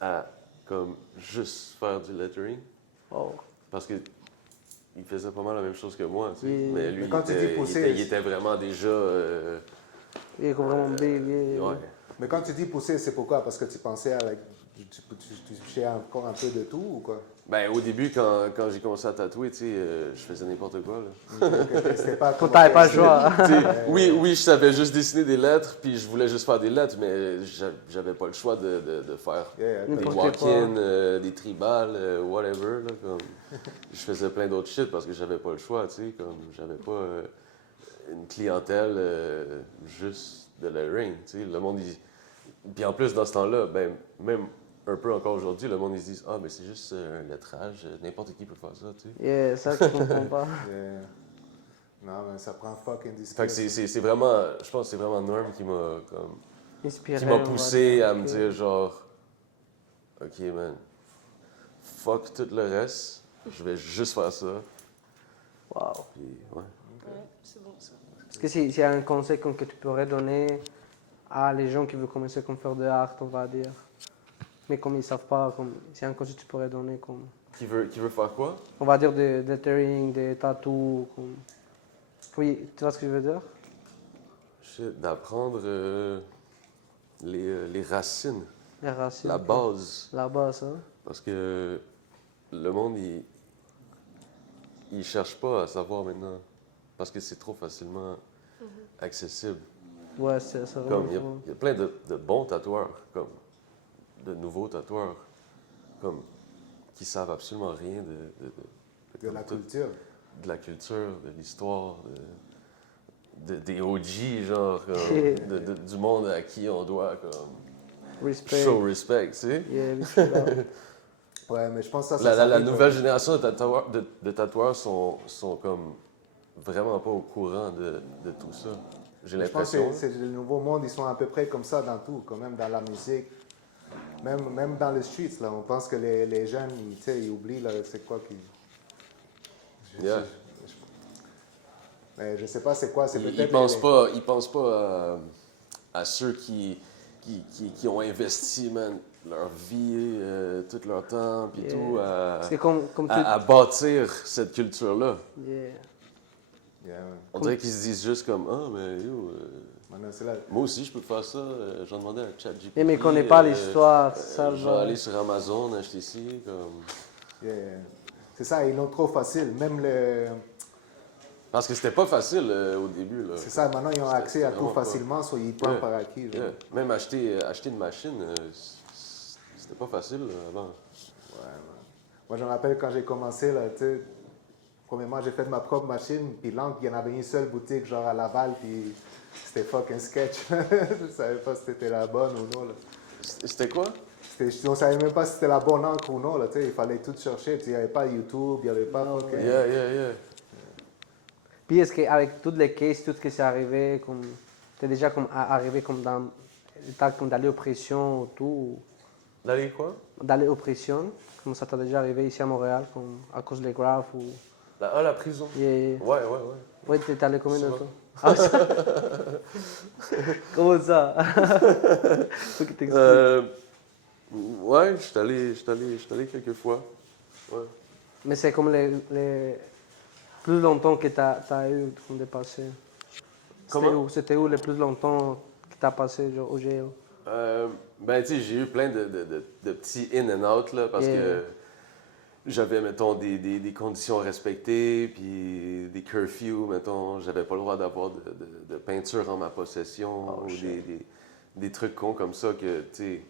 à comme juste faire du lettering. Oh. Parce que il faisait pas mal la même chose que moi, tu sais. Yeah. Mais lui, Mais quand tu dis pousser, il était vraiment déjà... Il est comme vraiment big. Yeah. ouais. Mais quand tu dis pousser, c'est pourquoi? Parce que tu pensais à... tu touchais encore un peu de tout, ou quoi? Ben, au début, quand j'ai commencé à tatouer, tu sais, je faisais n'importe quoi, là. C'était pas... Quand t'avais pas le choix. Tu sais, oui, je savais juste dessiner des lettres, puis je voulais juste faire des lettres, mais j'avais pas le choix de faire Yeah, des N'importe walk-in, des tribales, whatever, là, comme... Je faisais plein d'autres shit parce que j'avais pas le choix, tu sais, comme j'avais pas une clientèle juste de lettering, tu sais, le monde, Puis en plus, dans ce temps-là, ben, même un peu encore aujourd'hui, le monde, ils se disent « Ah, mais c'est juste un lettrage, n'importe qui peut faire ça, tu sais. » Yeah, ça que je comprends pas. Yeah. Non, mais ça prend fucking Fait discipline. que c'est vraiment, je pense que c'est vraiment Norm qui m'a comme... Inspiré. qui m'a on va poussé dire. à me dire genre OK man, fuck tout le reste, je vais juste faire ça. Wow. Puis ouais. Ouais, c'est bon ça. Est-ce que s'il y a un conseil comme que tu pourrais donner à les gens qui veulent commencer comme faire de l'art, on va dire, mais comme ils savent pas, comme s'il y a un conseil que tu pourrais donner comme, Qui veut faire quoi? on va dire de lettering, des tattoos, comme... Oui, tu vois ce que je veux dire? Shit, d'apprendre les racines, Les racines. la base. La base, hein? Parce que le monde, il cherche pas à savoir maintenant. Parce que c'est trop facilement accessible. Ouais, c'est ça. Comme, il y a plein de bons tatoueurs, comme de nouveaux tatoueurs, comme qui savent absolument rien De la tout- culture. de la culture, de l'histoire, des OG, genre, comme, du monde à qui on doit comme, Respect. show respect, tu sais. Yeah, respect. Ouais, mais je pense que ça La s'arrive, nouvelle génération de tatoueurs sont comme vraiment pas au courant de tout ça. J'ai Je pense que l'impression. c'est le nouveau monde, ils sont à peu près comme ça dans tout, quand même dans la musique. Même dans les streets, là, on pense que les jeunes, tu sais, ils oublient, là, c'est quoi qui... Yeah. Mais je sais pas c'est quoi, c'est Ils peut-être... pensent pas à ceux qui ont investi, man, leur vie, tout leur temps, puis Yeah. tout, C'est comme tu... à bâtir cette culture-là. Yeah. Yeah, ouais. On dirait qu'ils se disent juste comme « Ah, mais yo, Maintenant, c'est là. moi aussi je peux faire ça, j'en demandais à ChatGPT. Mais il connaît pas l'histoire, ça Je va. vais aller sur Amazon, acheter ici, comme... Yeah, yeah. C'est ça, ils l'ont trop facile. Même le... Parce que c'était pas facile au début, là. C'est ça, maintenant, ils ont accès à tout vraiment pas. facilement, soit ils prennent Yeah. par acquis. genre. Yeah. Même acheter une machine, c'était pas facile avant. Ouais, ouais. Moi, je me rappelle quand j'ai commencé, là, tu sais, premièrement, j'ai fait ma propre machine, puis l'encre, il y en avait une seule boutique, genre à Laval, puis c'était fucking sketch. Je savais pas si c'était la bonne ou non, là. C'était quoi? On savait même pas si c'était la bonne encre ou non, là, tu sais, il fallait tout chercher, tu sais, il n'y avait pas YouTube, il n'y avait pas fucking... Yeah. Puis est-ce qu'avec toutes les cases, tout ce qui s'est arrivé, comme t'es déjà comme arrivé comme dans l'état comme d'aller aux pressions, tout, D'aller quoi? d'aller aux pressions, comme ça t'est déjà arrivé ici à Montréal, comme à cause des graphes ou. La prison. Yeah. Ouais. Ouais, t'es allé combien de Ça va. temps? Ah, ça- Comment ça? Faut que t'expliques. Ouais, je suis allé quelques fois. Ouais. Mais c'est comme les plus longtemps que t'as eu comme dépassé. Comment? C'était où le plus longtemps que t'as passé genre, au géo? Ben, tu sais, j'ai eu plein de petits in and out, là, parce que j'avais, mettons, des conditions à respecter, puis des curfews, mettons. J'avais pas le droit d'avoir de peinture en ma possession, ou des trucs cons comme ça que, tu sais,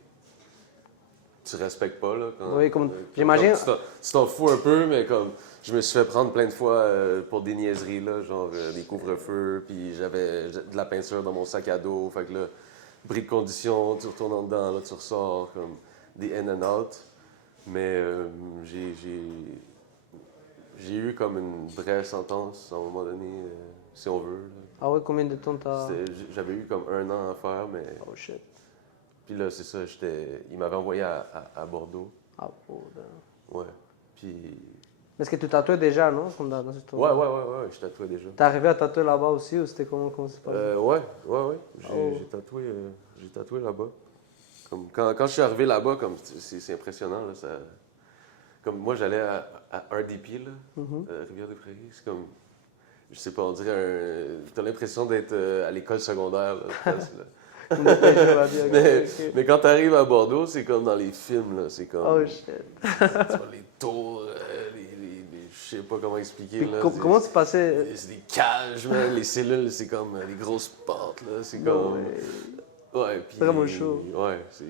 tu respectes pas, là. Oui, j'imagine. Tu t'en fous un peu, mais comme, je me suis fait prendre plein de fois pour des niaiseries, là, genre des couvre-feux, puis j'avais de la peinture dans mon sac à dos, fait que là, bris de condition, tu retournes en dedans, là, tu ressors, comme des in and out. Mais j'ai eu comme une vraie sentence à un moment donné, si on veut. Là. Ah ouais, combien de temps t'as... J'avais eu comme 1 an à faire, mais... Oh shit. Puis là, c'est ça, il m'avait envoyé à Bordeaux. Ah, putain. Ouais. Puis... Mais est-ce que tu tatouais déjà, non? Comme dans cette Ouais, je tatouais déjà. T'es arrivé à tatouer là-bas aussi ou c'était comment c'est passé? Ouais. J'ai tatoué là-bas. Comme quand je suis arrivé là-bas, comme c'est impressionnant, là, ça... Comme moi, j'allais à RDP, là, Rivière-des-Prairies. C'est comme, je sais pas, on dirait t'as l'impression d'être à l'école secondaire, là, presque, là. Mais quand t'arrives à Bordeaux, c'est comme dans les films, là. C'est comme... Oh shit. Tu vois les tours, je sais pas comment expliquer, là. Comment c'est passé? C'est des cages, man. Les cellules, c'est comme des grosses portes, là. C'est comme... Ouais, puis... C'est vraiment chaud. Ouais, ça,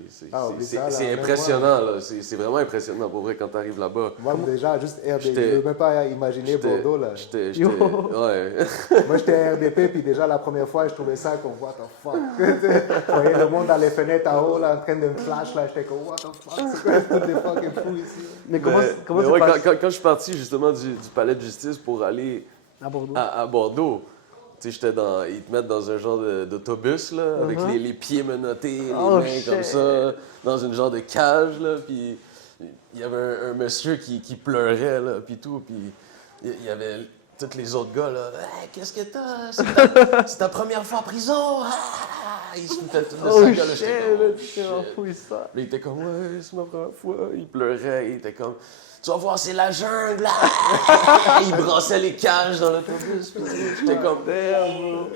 c'est là, impressionnant, là. C'est vraiment impressionnant, pour vrai, quand t'arrives là-bas. Moi, déjà, juste RDP, je peux même pas imaginer Bordeaux, là. Ouais. Moi, j'étais à RDP, puis déjà, la première fois, je trouvais ça comme, what the fuck. Je voyais le monde dans les fenêtres en haut, là, en train de me flash, là. J'étais comme, what the fuck, c'est quoi, c'est tout des fucking fous ici. Mais comment mais c'est ouais, passé? quand je suis parti, justement, du palais de justice pour aller À Bordeaux. à Bordeaux, tu sais, ils te mettent dans un genre d'autobus, là, avec les pieds menottés, les mains comme ça, dans une genre de cage, là, puis il y avait un monsieur qui pleurait, là, puis tout, puis il y avait tous les autres gars, là, hey, qu'est-ce que t'as? C'est ta première fois en prison? Ah! Il se foutait tout le sac, là, j'étais comme, oh, shit. Il était comme, ouais, c'est ma première fois. Il pleurait, il était comme, tu vas voir, c'est la jungle. Il brassait les cages dans l'autobus. J'étais comme, damn,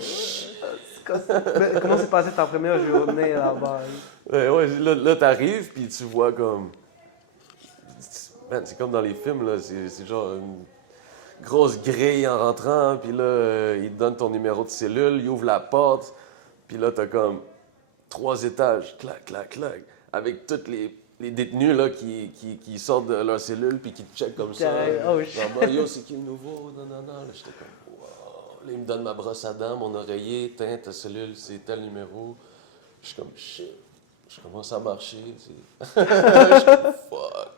Mais comment s'est passée ta première journée là-bas? ouais, là t'arrives, puis tu vois comme. Man, c'est comme dans les films, là. C'est genre une grosse grille en rentrant, puis là, il te donne ton numéro de cellule, il ouvre la porte, puis là, t'as comme 3 étages, clac, clac, clac, avec toutes les détenus là, qui sortent de leur cellule puis qui te checkent comme ça. Oh, Genre, yo, c'est qui le nouveau? Non. Là, j'étais comme, wow. Là, il me donne ma brosse à dents, mon oreiller, tiens, ta cellule, c'est tel numéro. Je suis comme, shit. Je commence à marcher. Je suis comme, fuck.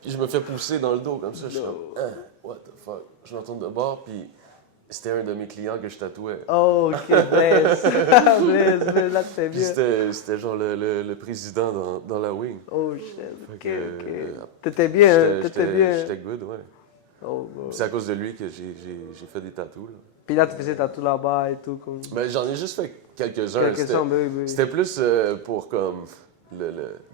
Puis je me fais pousser dans le dos comme ça. Je suis comme, what the fuck. Je me retourne de bord, puis c'était un de mes clients que je tatouais. Oh, ok, bless. Bless, là, c'était Puis bien. c'était genre le président dans la wing. Oh, shit, ok. T'étais T'étais bien, t'étais bien. J'étais good, ouais. Oh, Puis c'est à cause de lui que j'ai fait des tatous, là. Puis là, tu faisais tatou là-bas et tout. Comme... Ben, j'en ai juste fait quelques-uns. Oui. C'était plus pour comme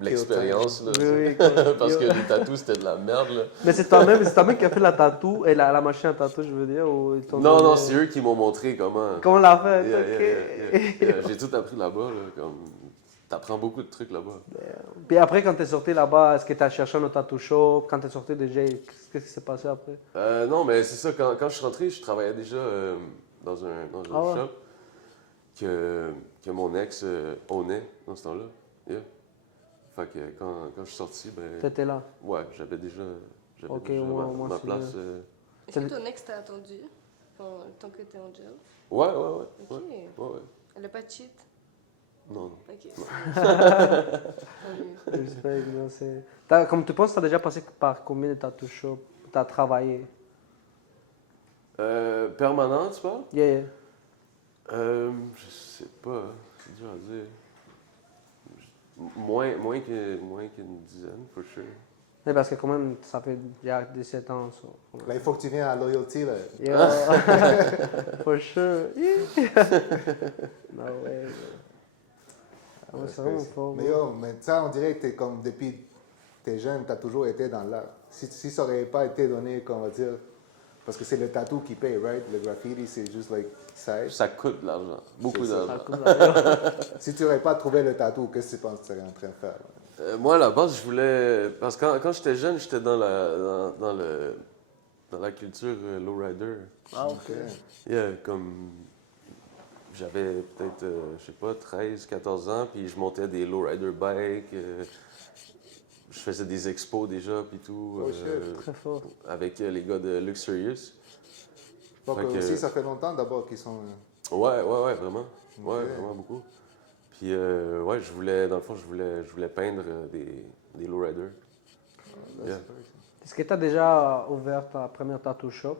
l'expérience, là. Oui, Parce que les tatous, c'était de la merde, là. Mais c'est toi-même qui a fait la tatou, et la machine à tatou, je veux dire, ou ils t'ont Non, donné- c'est eux qui m'ont montré comment. Comment on l'a fait, ok. Yeah. J'ai tout appris là-bas, là. Comme... T'apprends beaucoup de trucs là-bas. Puis après, quand t'es sorti là-bas, est-ce que t'as cherché un autre tattoo shop? Quand t'es sorti déjà, qu'est-ce qui s'est passé après? Non, mais c'est ça, quand je suis rentré, je travaillais déjà dans un shop que mon ex ownait dans ce temps-là. Yeah. Fait que quand je suis sorti, ben... T'étais là? Ouais, j'avais déjà Ok, déjà moi, ma c'est place. Est-ce que ton ex t'a attendu pendant le temps que t'étais en jail? Ouais. Ok. Ouais. Elle a pas de cheat? Non. Ok. Respect, non, c'est... Comme tu penses, t'as déjà passé par combien de tattoo shops t'as travaillé? Permanent, tu parles? Yeah. Je sais pas, c'est dur à dire. Moins qu'une dizaine, for sure. Mais parce que quand même, ça fait déjà 17 ans. Ça, quand même. Là, il faut que tu viennes à Loyalty, là. Yeah. For sure. No way. Ah ouais, c'est vraiment fort. Mais yo, mais ça, on dirait que t'es comme, depuis t'es jeune, t'as toujours été dans l'art. Si ça aurait pas été donné, qu'on va dire, Parce que c'est le tatou qui paye, right? Le graffiti, c'est juste like side. Ça coûte de l'argent, beaucoup C'est ça. d'argent. Si tu n'aurais pas trouvé le tatou, qu'est-ce que tu penses que tu serais en train de faire? Moi, à la base, je voulais. Parce que quand j'étais jeune, j'étais dans la culture lowrider. Ah, Ok. Yeah, comme. J'avais peut-être, je sais pas, 13, 14 ans, puis je montais des lowrider bikes. Je faisais des expos déjà, puis tout. Oh, shit. Très fort. Avec les gars de Luxurious. Donc Fait que- aussi, ça fait longtemps d'abord qu'ils sont... Ouais, vraiment. Ouais, Ok. vraiment beaucoup. Puis, ouais, dans le fond, je voulais peindre des lowriders. Yeah. Est-ce que tu as déjà ouvert ta première tattoo shop?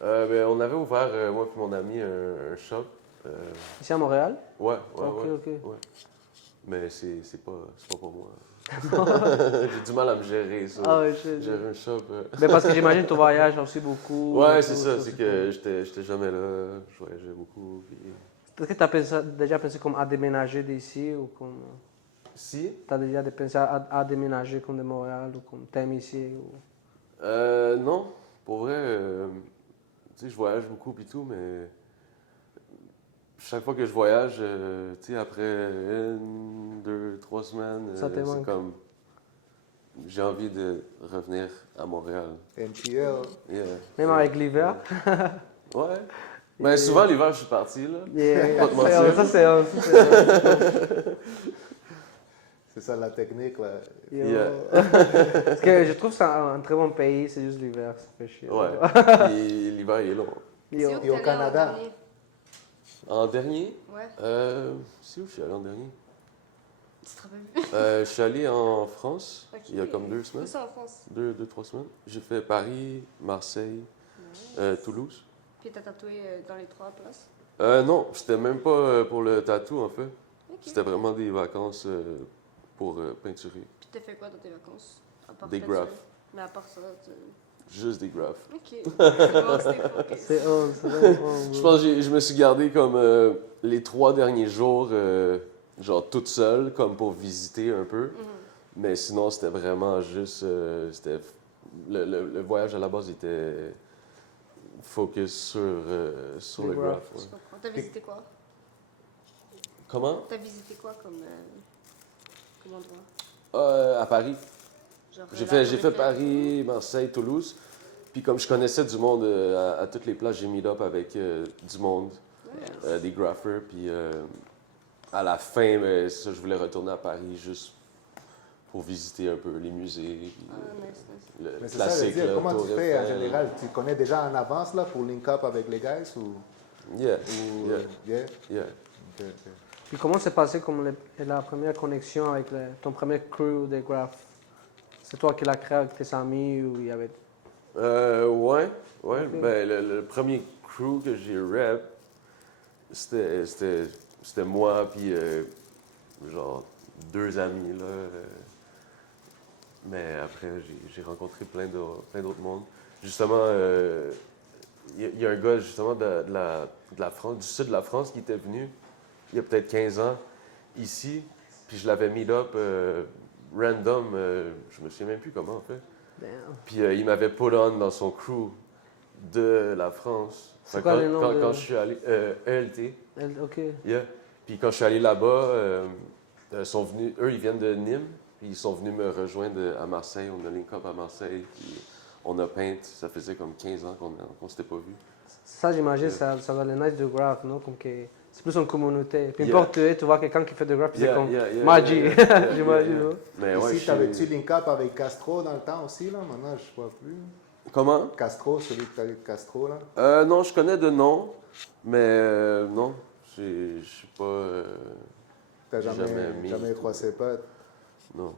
Ben, on avait ouvert, moi et mon ami, un shop. Ici à Montréal? Ouais. Ok. Ouais. Mais c'est pas pour moi. J'ai du mal à me gérer, ça. Ah ouais, Gérer un shop. Mais parce que j'imagine que tu voyages aussi beaucoup. Ouais, et c'est tout, ça. C'est que j'étais jamais là. Je voyageais beaucoup. Puis... Est-ce que tu as déjà pensé comme à déménager d'ici ou comme... Si? Tu as déjà pensé à déménager comme de Montréal ou comme t'aimes ici ou... Non. Pour vrai, tu sais, je voyage beaucoup et tout, mais chaque fois que je voyage, tu sais, après 1, 2, 3 semaines, Ça te c'est manque. comme... J'ai envie de revenir à Montréal. NTL. Yeah. Même avec l'hiver? Ouais. Mais souvent, l'hiver, je suis parti, là. Yeah. Pas te mentir. Ça, c'est un. C'est ça la technique, là. Yo. Yeah. Parce que je trouve que c'est un très bon pays, c'est juste l'hiver, ça fait chier. Ouais. Puis l'hiver, il est long. Yo. C'est où que Et au t'es allé Canada? en dernier? En dernier, Ouais, c'est où je suis allé en dernier? tu te rappelles plus? Je suis allé en France, Ok. il y a comme 2 Où semaines. ça en France? 2, 3 semaines. J'ai fait Paris, Marseille, Toulouse. Puis t'as tatoué dans les 3 places? Non, c'était même pas pour le tatou, en fait. Ok. C'était vraiment des vacances pour peinturer. Puis t'as fait quoi dans tes vacances? À part Des peinturer? graphes. Mais à part ça, Juste des graphes. Ok. C'est bon, c'était focus. C'est old, c'est vraiment Je pense que je me suis gardé comme les 3 derniers jours, genre toute seule, comme pour visiter un peu. Mais sinon, c'était vraiment juste. Le voyage à la base était focus sur Les le graphes. graph. Je Ouais. comprends. T'as visité quoi? Comment? T'as visité quoi comme endroit? À Paris. Genre, J'ai la fait Tour Eiffel? Paris, Marseille, Toulouse. Puis comme je connaissais du monde à toutes les places, j'ai meet up avec du monde, Ouais. des graphers. Puis à la fin, ben, ça, je voulais retourner à Paris juste pour visiter un peu les musées. Puis, Ah, nice, nice. le Mais c'est ça, je veux classique, dire, là, comment Tour tu fais en Eiffel. général? Tu connais déjà en avance, là, pour link up avec les guys ou... Yeah, ou yeah, yeah? yeah. Ok, ok. Puis comment s'est passé comme la première connexion avec ton premier crew de graph? C'est toi qui l'as créé avec tes amis ou il y avait... Ouais. Ok. Ben, le premier crew que j'ai rap, c'était moi, puis genre 2 amis, là. Mais après, j'ai rencontré plein d'autres mondes. Justement, il y a un gars, justement, de la France, du sud de la France, qui était venu, il y a peut-être 15 ans, ici, puis je l'avais meet up random, je me souviens même plus comment, en fait. Damn. Puis il m'avait put on dans son crew de la France. C'est Fait quoi quand, le nom quand, de- quand je suis allé... ELT, Ok. yeah. Puis quand je suis allé là-bas, sont venus... Eux, ils viennent de Nîmes. Puis ils sont venus me rejoindre à Marseille. On a link up à Marseille. Puis on a peint. Ça faisait comme 15 ans qu'on s'était pas vu. Ça, j'imagine, ça va le nice de graph, non? Comme que c'est plus une communauté. Peu Yeah. importe, tu vois quelqu'un qui fait de graph, c'est Yeah, comme yeah, yeah, magie, yeah, yeah, yeah, j'imagine. yeah. non? Mais ouais, Ici, t'avais-tu link up avec Castro dans le temps aussi, là? Maintenant, je ne vois plus. Comment? Castro, celui que tu avec Castro, là? Non, je connais de nom. Mais non, je suis pas... T'as J'ai jamais mis. jamais croisé ses potes? non.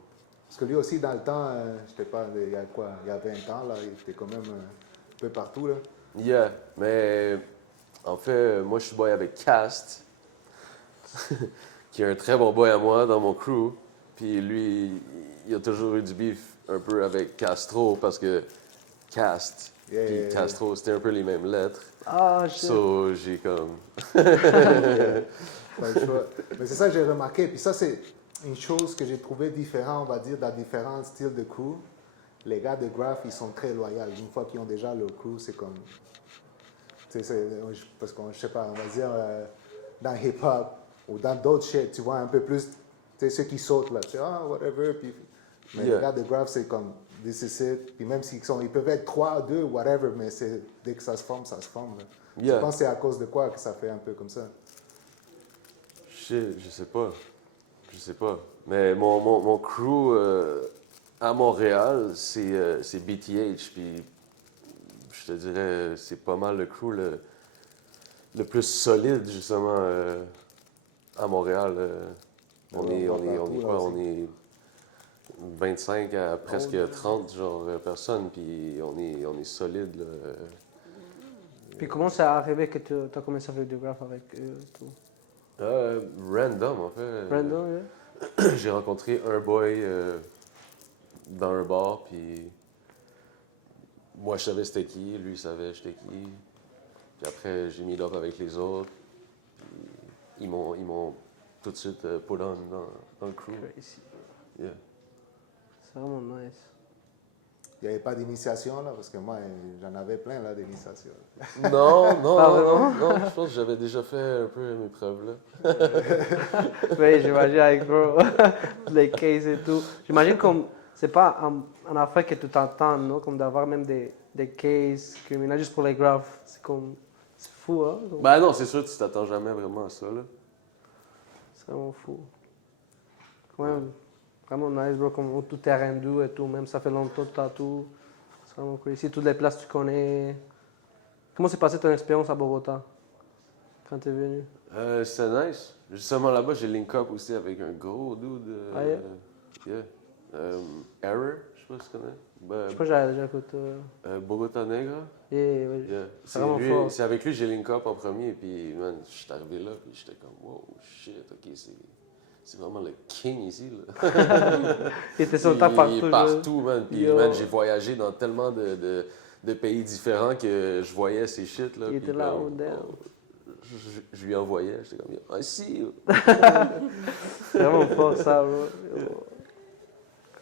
Parce que lui aussi, dans le temps, je sais pas, il y a quoi? Il y a 20 ans, là, il était quand même un peu partout, là. Yeah, mais en fait, moi je suis boy avec Cast, qui est un très bon boy à moi dans mon crew. Puis lui, il a toujours eu du beef un peu avec Castro parce que Cast Yeah, puis yeah, yeah. Castro, c'était un peu les mêmes lettres. Ah, shit. So, j'ai comme... Pas le choix. Mais c'est ça que j'ai remarqué. Puis ça, c'est une chose que j'ai trouvé différente, on va dire, dans différents styles de crew. les gars de graph, ils sont très loyaux. Une fois qu'ils ont déjà leur crew, c'est comme... Parce qu'on, je sais pas, on va dire, dans hip-hop ou dans d'autres shit, tu vois un peu plus, tu sais, ceux qui sautent là, tu sais, ah, whatever, puis... Mais Yeah. les gars de graph, c'est comme, this is it. Puis même ils peuvent être 3, 2, whatever, mais dès que ça se forme, ça se forme. Là. Yeah. Je pense que c'est à cause de quoi que ça fait un peu comme ça. Je sais pas. Je sais pas. Mais mon crew à Montréal, c'est BTH. Puis je te dirais, c'est pas mal le crew le plus solide, justement, à Montréal. On est quoi? On est 25 à presque 30 genre, personnes, puis on est solide. Là. Puis comment c'est arrivé que tu as commencé à faire du graph avec eux et tout? Random, en fait. Random, yeah? J'ai rencontré un boy dans un bar, puis moi, je savais c'était qui, lui, il savait j'étais qui. Puis après, j'ai mis l'offre avec les autres, puis ils m'ont tout de suite put on dans le crew. Ici. Yeah. C'est vraiment nice. Il n'y avait pas d'initiation là, parce que moi, j'en avais plein là d'initiation. Non, Pas vraiment? non, je pense que j'avais déjà fait un peu mes preuves, là. Oui, j'imagine avec bro, les cases et tout. J'imagine comme, c'est pas en affaire que tu t'entends, non? Comme d'avoir même des cases criminels juste pour les graphs. C'est comme, c'est fou, hein? Comme, Ben non, c'est sûr, tu t'attends jamais vraiment à ça, là. c'est vraiment fou. Ouais, vraiment nice, bro, comme tout terrain doux et tout. Même ça fait longtemps que tu as tout. C'est vraiment cool. Ici, toutes les places que tu connais. Comment s'est passée ton expérience à Bogota quand tu es venu? C'était nice. Justement, là-bas, j'ai link up aussi avec un gros dude. Ah, yeah? Error, je sais pas si tu connais. Je sais pas, j'avais déjà écouté. Bogota Negra. Yeah, ouais. Yeah. C'est vraiment fort. C'est avec lui que j'ai link up en premier, puis man, je suis arrivé là, puis j'étais comme, wow, shit, ok, c'est vraiment le king ici, là. Il était sur le temps partout. Il est partout, man. Puis, Yo. man, j'ai voyagé dans tellement de pays différents que je voyais ces shit, là. Il puis était là, comme, au down. je lui envoyais, j'étais comme, I see you. C'est vraiment fort ça, bro. Yo.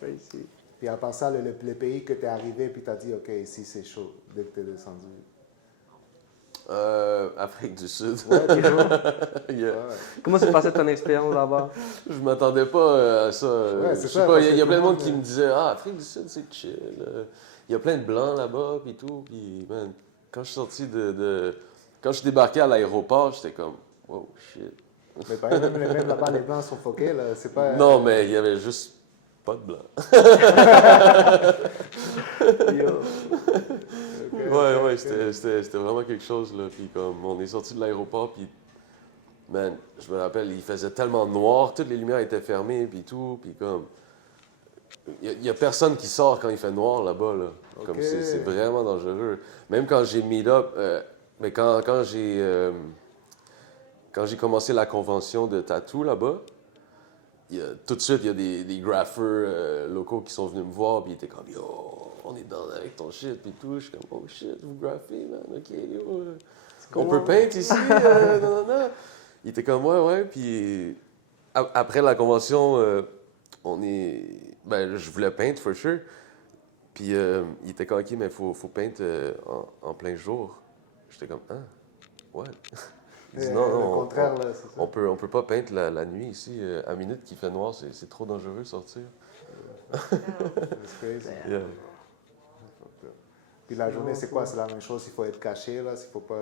Crazy. Puis à part ça, le pays que tu es arrivé, puis tu as dit, OK, ici c'est chaud, dès que tu es descendu. Afrique du Sud. Ouais, toujours. Yeah. Ouais. Comment s'est passée ton expérience là-bas? Je m'attendais pas à ça. Ouais, Je c'est sais ça, pas, parce il y que a tout plein de le monde monde, qui me disait, ah, Afrique du Sud, c'est chill. Il y a plein de blancs là-bas, puis tout. Puis, man, quand je suis sorti quand je suis débarqué à l'aéroport, j'étais comme, wow, shit. Mais par exemple, même là-bas, les blancs sont foqués, là. C'est pas. Non, mais il y avait juste pas de blancs. Yo. Ouais, c'était vraiment quelque chose, là. Puis comme, on est sorti de l'aéroport, puis, man, je me rappelle, il faisait tellement noir, toutes les lumières étaient fermées, puis tout, puis comme, il y a personne qui sort quand il fait noir là-bas, là. Comme, Ok. c'est vraiment dangereux. Même quand j'ai meet up, mais quand j'ai commencé la convention de tattoo là-bas, tout de suite, il y a des graffeurs locaux qui sont venus me voir, puis ils étaient comme, yo, on est dans avec ton shit, puis tout. Je suis comme, oh shit, vous graffez, man, ok, yo. On peut peindre ici, non. Il était comme, ouais, puis après la convention, je voulais peindre, for sure. Puis il était comme, ok, mais faut peindre en plein jour. J'étais comme, ah, ouais. Il dit, Le non, contraire, là, c'est ça. on peut pas peindre la nuit ici. À minute qu'il fait noir, c'est trop dangereux de sortir. C'est crazy. Yeah. Puis la journée, c'est quoi? C'est la même chose, il faut être caché, là, s'il faut pas...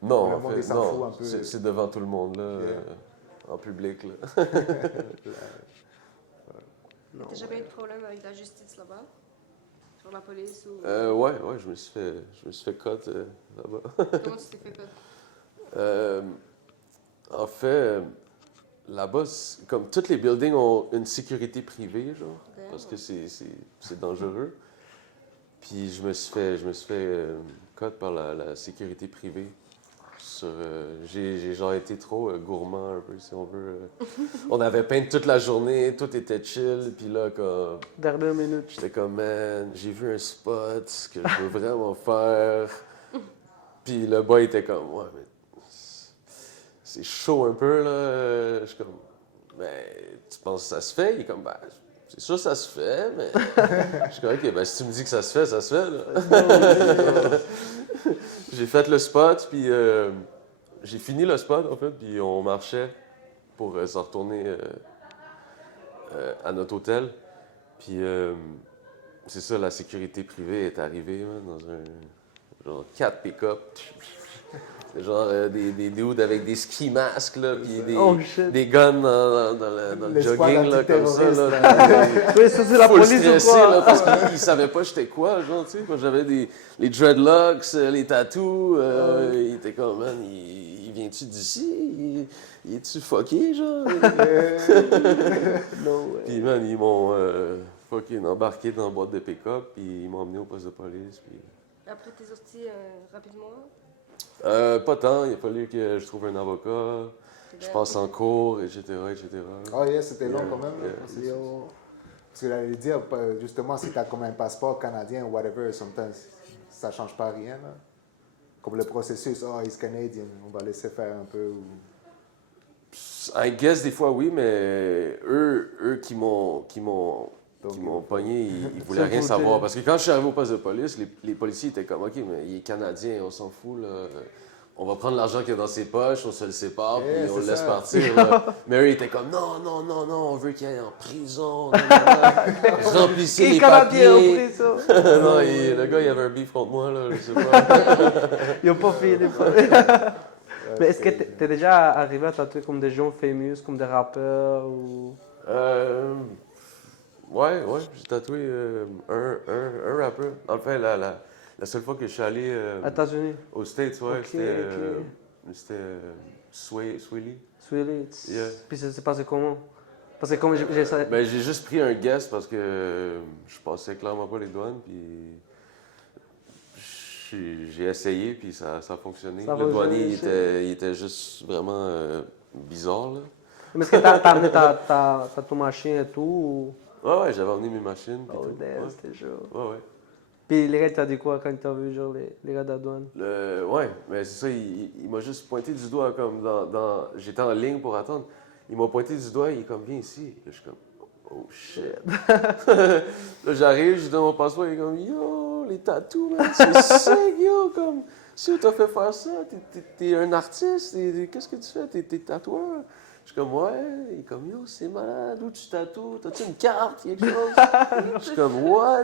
Non, Le en monde, fait, il s'en fout non. un peu. C'est devant tout le monde, là, Yeah. en public. Là. Non, T'as jamais eu de problème avec la justice là-bas? Sur la police ou... Ouais, je me suis fait cut là-bas. Comment tu t'es fait cut? En fait, là-bas, comme tous les buildings ont une sécurité privée, genre, parce que c'est dangereux. Puis je me suis fait cut par la sécurité privée. J'ai genre été trop gourmand un peu, si on veut. On avait peint toute la journée, tout était chill, puis là, comme, dernière minute. j'étais comme, man, j'ai vu un spot que je veux vraiment faire. Puis le boy était comme, ouais, mais c'est chaud un peu, là. Je suis comme, mais tu penses que ça se fait? Il est comme, ben, c'est sûr ça se fait, mais je suis comme, OK, ben si tu me dis que ça se fait, là. J'ai fait le spot, puis j'ai fini le spot, en fait, puis on marchait pour s'en retourner à notre hôtel. Puis c'est ça, la sécurité privée est arrivée man, dans un genre 4 pick-up. C'est genre des dudes avec des ski masks, là, puis des guns dans le jogging, là, comme ça. Là, Oui, ça c'est la full police ou stressé, quoi? là, parce qu'ils savaient pas j'étais quoi, genre, tu sais. Moi, j'avais les dreadlocks, les tattoos. Il était comme, man, il vient-tu d'ici? Il est-tu fucké, genre? No way. Puis, man, ils m'ont fucking embarqué dans la boîte de pick-up, puis ils m'ont emmené au poste de police, puis... Après, t'es sorti rapidement. Pas tant, il a fallu que je trouve un avocat, je passe en cours, etc., etc. Oh yeah, c'était long Yeah, quand même. yeah. Là, parce que j'allais dire, justement, si tu as comme un passeport canadien ou whatever, sometimes, ça change pas rien. Là. Comme le processus, oh, he's Canadian, on va laisser faire un peu. Ou... I guess des fois oui, mais eux qui m'ont pogné, ils voulaient rien foutait. savoir. Parce que quand je suis arrivé au poste de police, les policiers étaient comme, OK, mais il est Canadien, on s'en fout, là. On va prendre l'argent qu'il y a dans ses poches, on se le sépare, Yeah, puis on le c'est laisse ça. partir. Là. Mais eux, ils étaient comme, non, non, non, non, on veut qu'il aille en prison. Non, non, non. Remplissez Qui les est canadien ont papiers. pris ça? Non, le gars, il avait un beef contre moi, là, je sais pas. Ils ont pas fait les Mais est-ce que t'es déjà arrivé à tatouer comme des gens fameux, comme des rappeurs ou... Ouais, j'ai tatoué un rappeur. En fait, la seule fois que je suis allé Aux États-Unis? aux States, ouais, Ok, c'était Sway Lee. Swilly. Yeah. Puis ça s'est passé comment? Parce que comme j'ai Ben, j'ai juste pris un guess parce que je passais clairement pas les douanes, puis j'ai essayé, puis ça a fonctionné. Ça Le va douanier, jamais, il était juste vraiment bizarre, là. Mais est-ce que t'as amené ton machin et tout? Ou... Ouais, j'avais emmené mes machines, puis Oh, tout. damn, Ouais. c'était chaud. Ouais. Puis les gars, t'as dit quoi quand t'as vu genre les gars de la douane? Ouais, mais c'est ça, il m'a juste pointé du doigt comme j'étais en ligne pour attendre. Il m'a pointé du doigt, il est comme, viens ici. Là, je suis comme, oh shit. Là, j'arrive, je donne mon passeport, il est comme, yo, les tatous, man, c'est sick, yo, comme, si on t'a fait faire ça, t'es un artiste, qu'est-ce que tu fais, t'es tatoueur. Je suis comme, ouais, il est comme, yo, c'est malade, où tu tatoues, t'as-tu une carte, quelque chose? Je suis comme, what?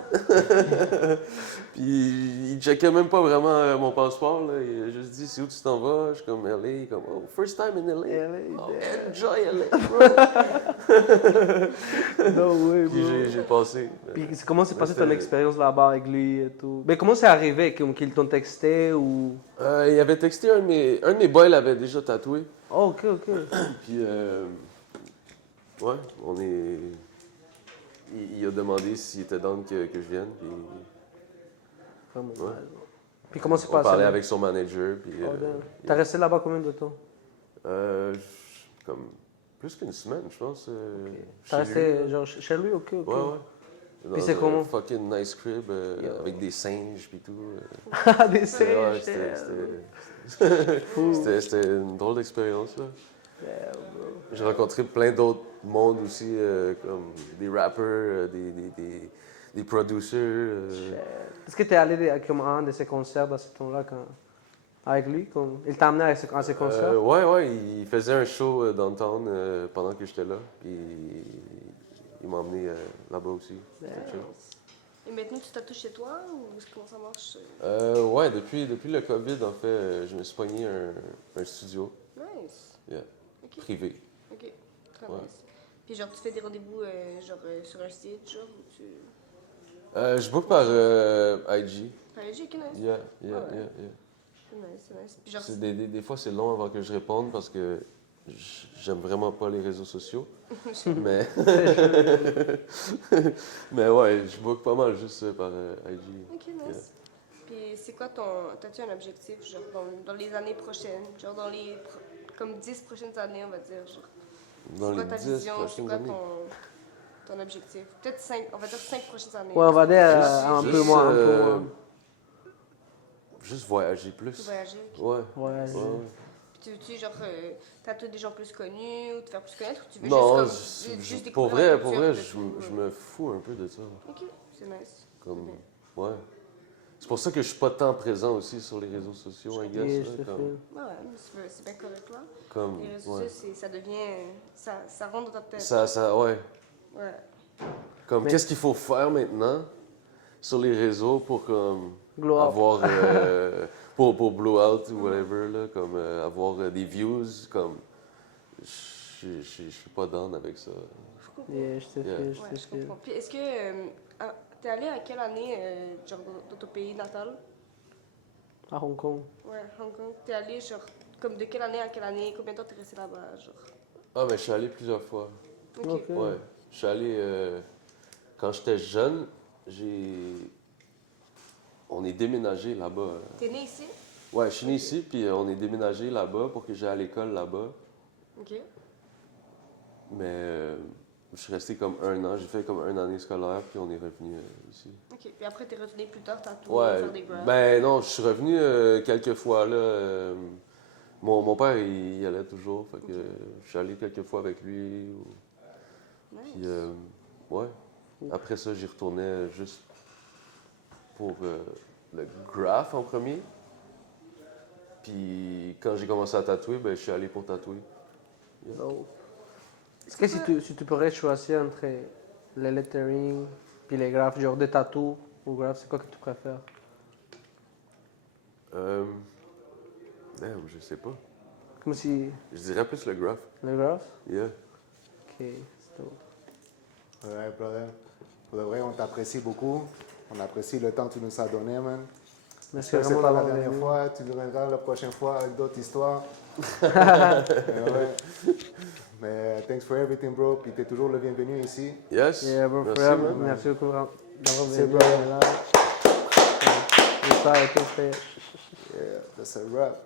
Puis il checkait même pas vraiment mon passeport, là. Il a juste dit, c'est où tu t'en vas? Je suis comme, LA, il est comme, oh, first time in LA. LA, Oh, damn. enjoy LA, bro. No way, Puis bro. j'ai passé. Puis comment s'est passée ton c'était- expérience là-bas avec lui et tout? Mais comment c'est arrivé? Qu'ils t'ont texté ou... Il avait texté un de mes boys, l'avait déjà tatoué. Oh, ok. Puis, ouais, il a demandé s'il était down que je vienne. Puis, Vraiment Ouais. nice. Puis comment c'est on passé? parlait là? avec son manager. Puis, Oh, damn. T'as resté là-bas combien de temps? Comme plus qu'une semaine, je pense. T'as chez resté lui, genre chez lui? Ok. là. Ouais. Dans c'est un comment? Fucking nice crib Yo. avec des singes puis tout. Ah, des Ouais, singes, c'était une drôle d'expérience, là. Yeah, bro. J'ai rencontré plein d'autres mondes aussi, comme des rappers, des producers. Est-ce que t'es allé comme à un de ses concerts dans ce temps-là avec lui? Il t'a amené à ses concerts? Ouais, il faisait un show downtown pendant que j'étais là. Puis il m'a emmené là-bas aussi. C'était chill. Et maintenant, tu tatoues chez toi ou comment ça marche? Ouais, depuis le COVID, en fait, je me suis pogné un studio Nice. Yeah. Ok. privé. Ok. Très Ouais. nice. Puis genre, tu fais des rendez-vous sur un site, genre, ou tu... Je book par IG. Par IG, ok, nice. Yeah. C'est nice. Puis genre, Des fois, c'est long avant que je réponde parce que j'aime vraiment pas les réseaux sociaux. mais... mais ouais, je book pas mal juste par IG. ok, nice. Puis c'est quoi t'as-tu un objectif, genre, dans les années prochaines? Genre, comme 10 prochaines années, on va dire, genre. Dans C'est quoi les ta 10 vision? C'est prochaines quoi années. ton objectif? Peut-être 5, on va dire 5 prochaines années. Ouais, on va dire un Juste, peu moins. Juste voyager plus. Voyager. Ouais. Ouais. Ouais. Tu veux-tu, genre, tatouer des gens plus connus ou te faire plus connaître ou tu veux Non, juste pour découvrir la vrai, culture de je tout, me fous un peu de ça. Ok, c'est nice. Comme, bien. ouais. C'est pour ça que je suis pas tant présent aussi sur les réseaux sociaux, I guess. Et là, je te comme, file. Ouais, mais c'est bien correct là. comme, Les réseaux ouais. sociaux, ça devient. Ça rentre dans ta tête. Ouais. Ouais. Comme, Mais- qu'est-ce qu'il faut faire maintenant sur les réseaux pour comme Glow up. avoir pour blow out ou whatever là, comme avoir des views, comme je suis pas down avec ça. Je comprends. Yeah, je te Yeah. file, je Ouais, te je file. comprends. Puis est-ce que. T'es allé à quelle année, genre, dans ton pays natal? À Hong Kong. Ouais, Hong Kong. T'es allé, genre, comme de quelle année à quelle année? Combien de temps t'es resté là-bas, genre? Ah mais je suis allé plusieurs fois. Ok. Ok. Ouais, je suis allé quand j'étais jeune, on est déménagé là-bas. T'es né ici? Ouais, je suis né ici puis on est déménagé là-bas pour que j'aille à l'école là-bas. Ok. Mais je suis resté comme 1 an, j'ai fait comme 1 année scolaire, puis on est revenu ici. Ok. Puis après, t'es retourné plus tard, tatouer, Ouais, faire des graphes. ben non, je suis revenu quelques fois là. Mon père, il y allait toujours, fait que je suis allé quelques fois avec lui. Nice. Puis, ouais. Après ça, j'y retournais juste pour le graph en premier. Puis quand j'ai commencé à tatouer, ben, je suis allé pour tatouer. Oh. Est-ce que si tu pourrais choisir entre le lettering puis les graphes, genre des tatous ou graphes, c'est quoi que tu préfères? Damn, je sais pas. Comme si Je dirais plus le graph. le graphe? Yeah. Ok, c'est tout. Ouais, brother. Pour de vrai, on t'apprécie beaucoup. On apprécie le temps que tu nous as donné, man. Merci C'est vraiment pas la d'avoir dernière venu. fois. Tu nous reviendras la prochaine fois avec d'autres histoires. Ouais. Mais thanks for everything, bro. Puis t'es toujours le bienvenu ici. Yes. Yeah, bro, Merci, frère, man. merci beaucoup d'avoir C'est venu. bro. On est là. Et ça a été fait. Yeah, that's a wrap.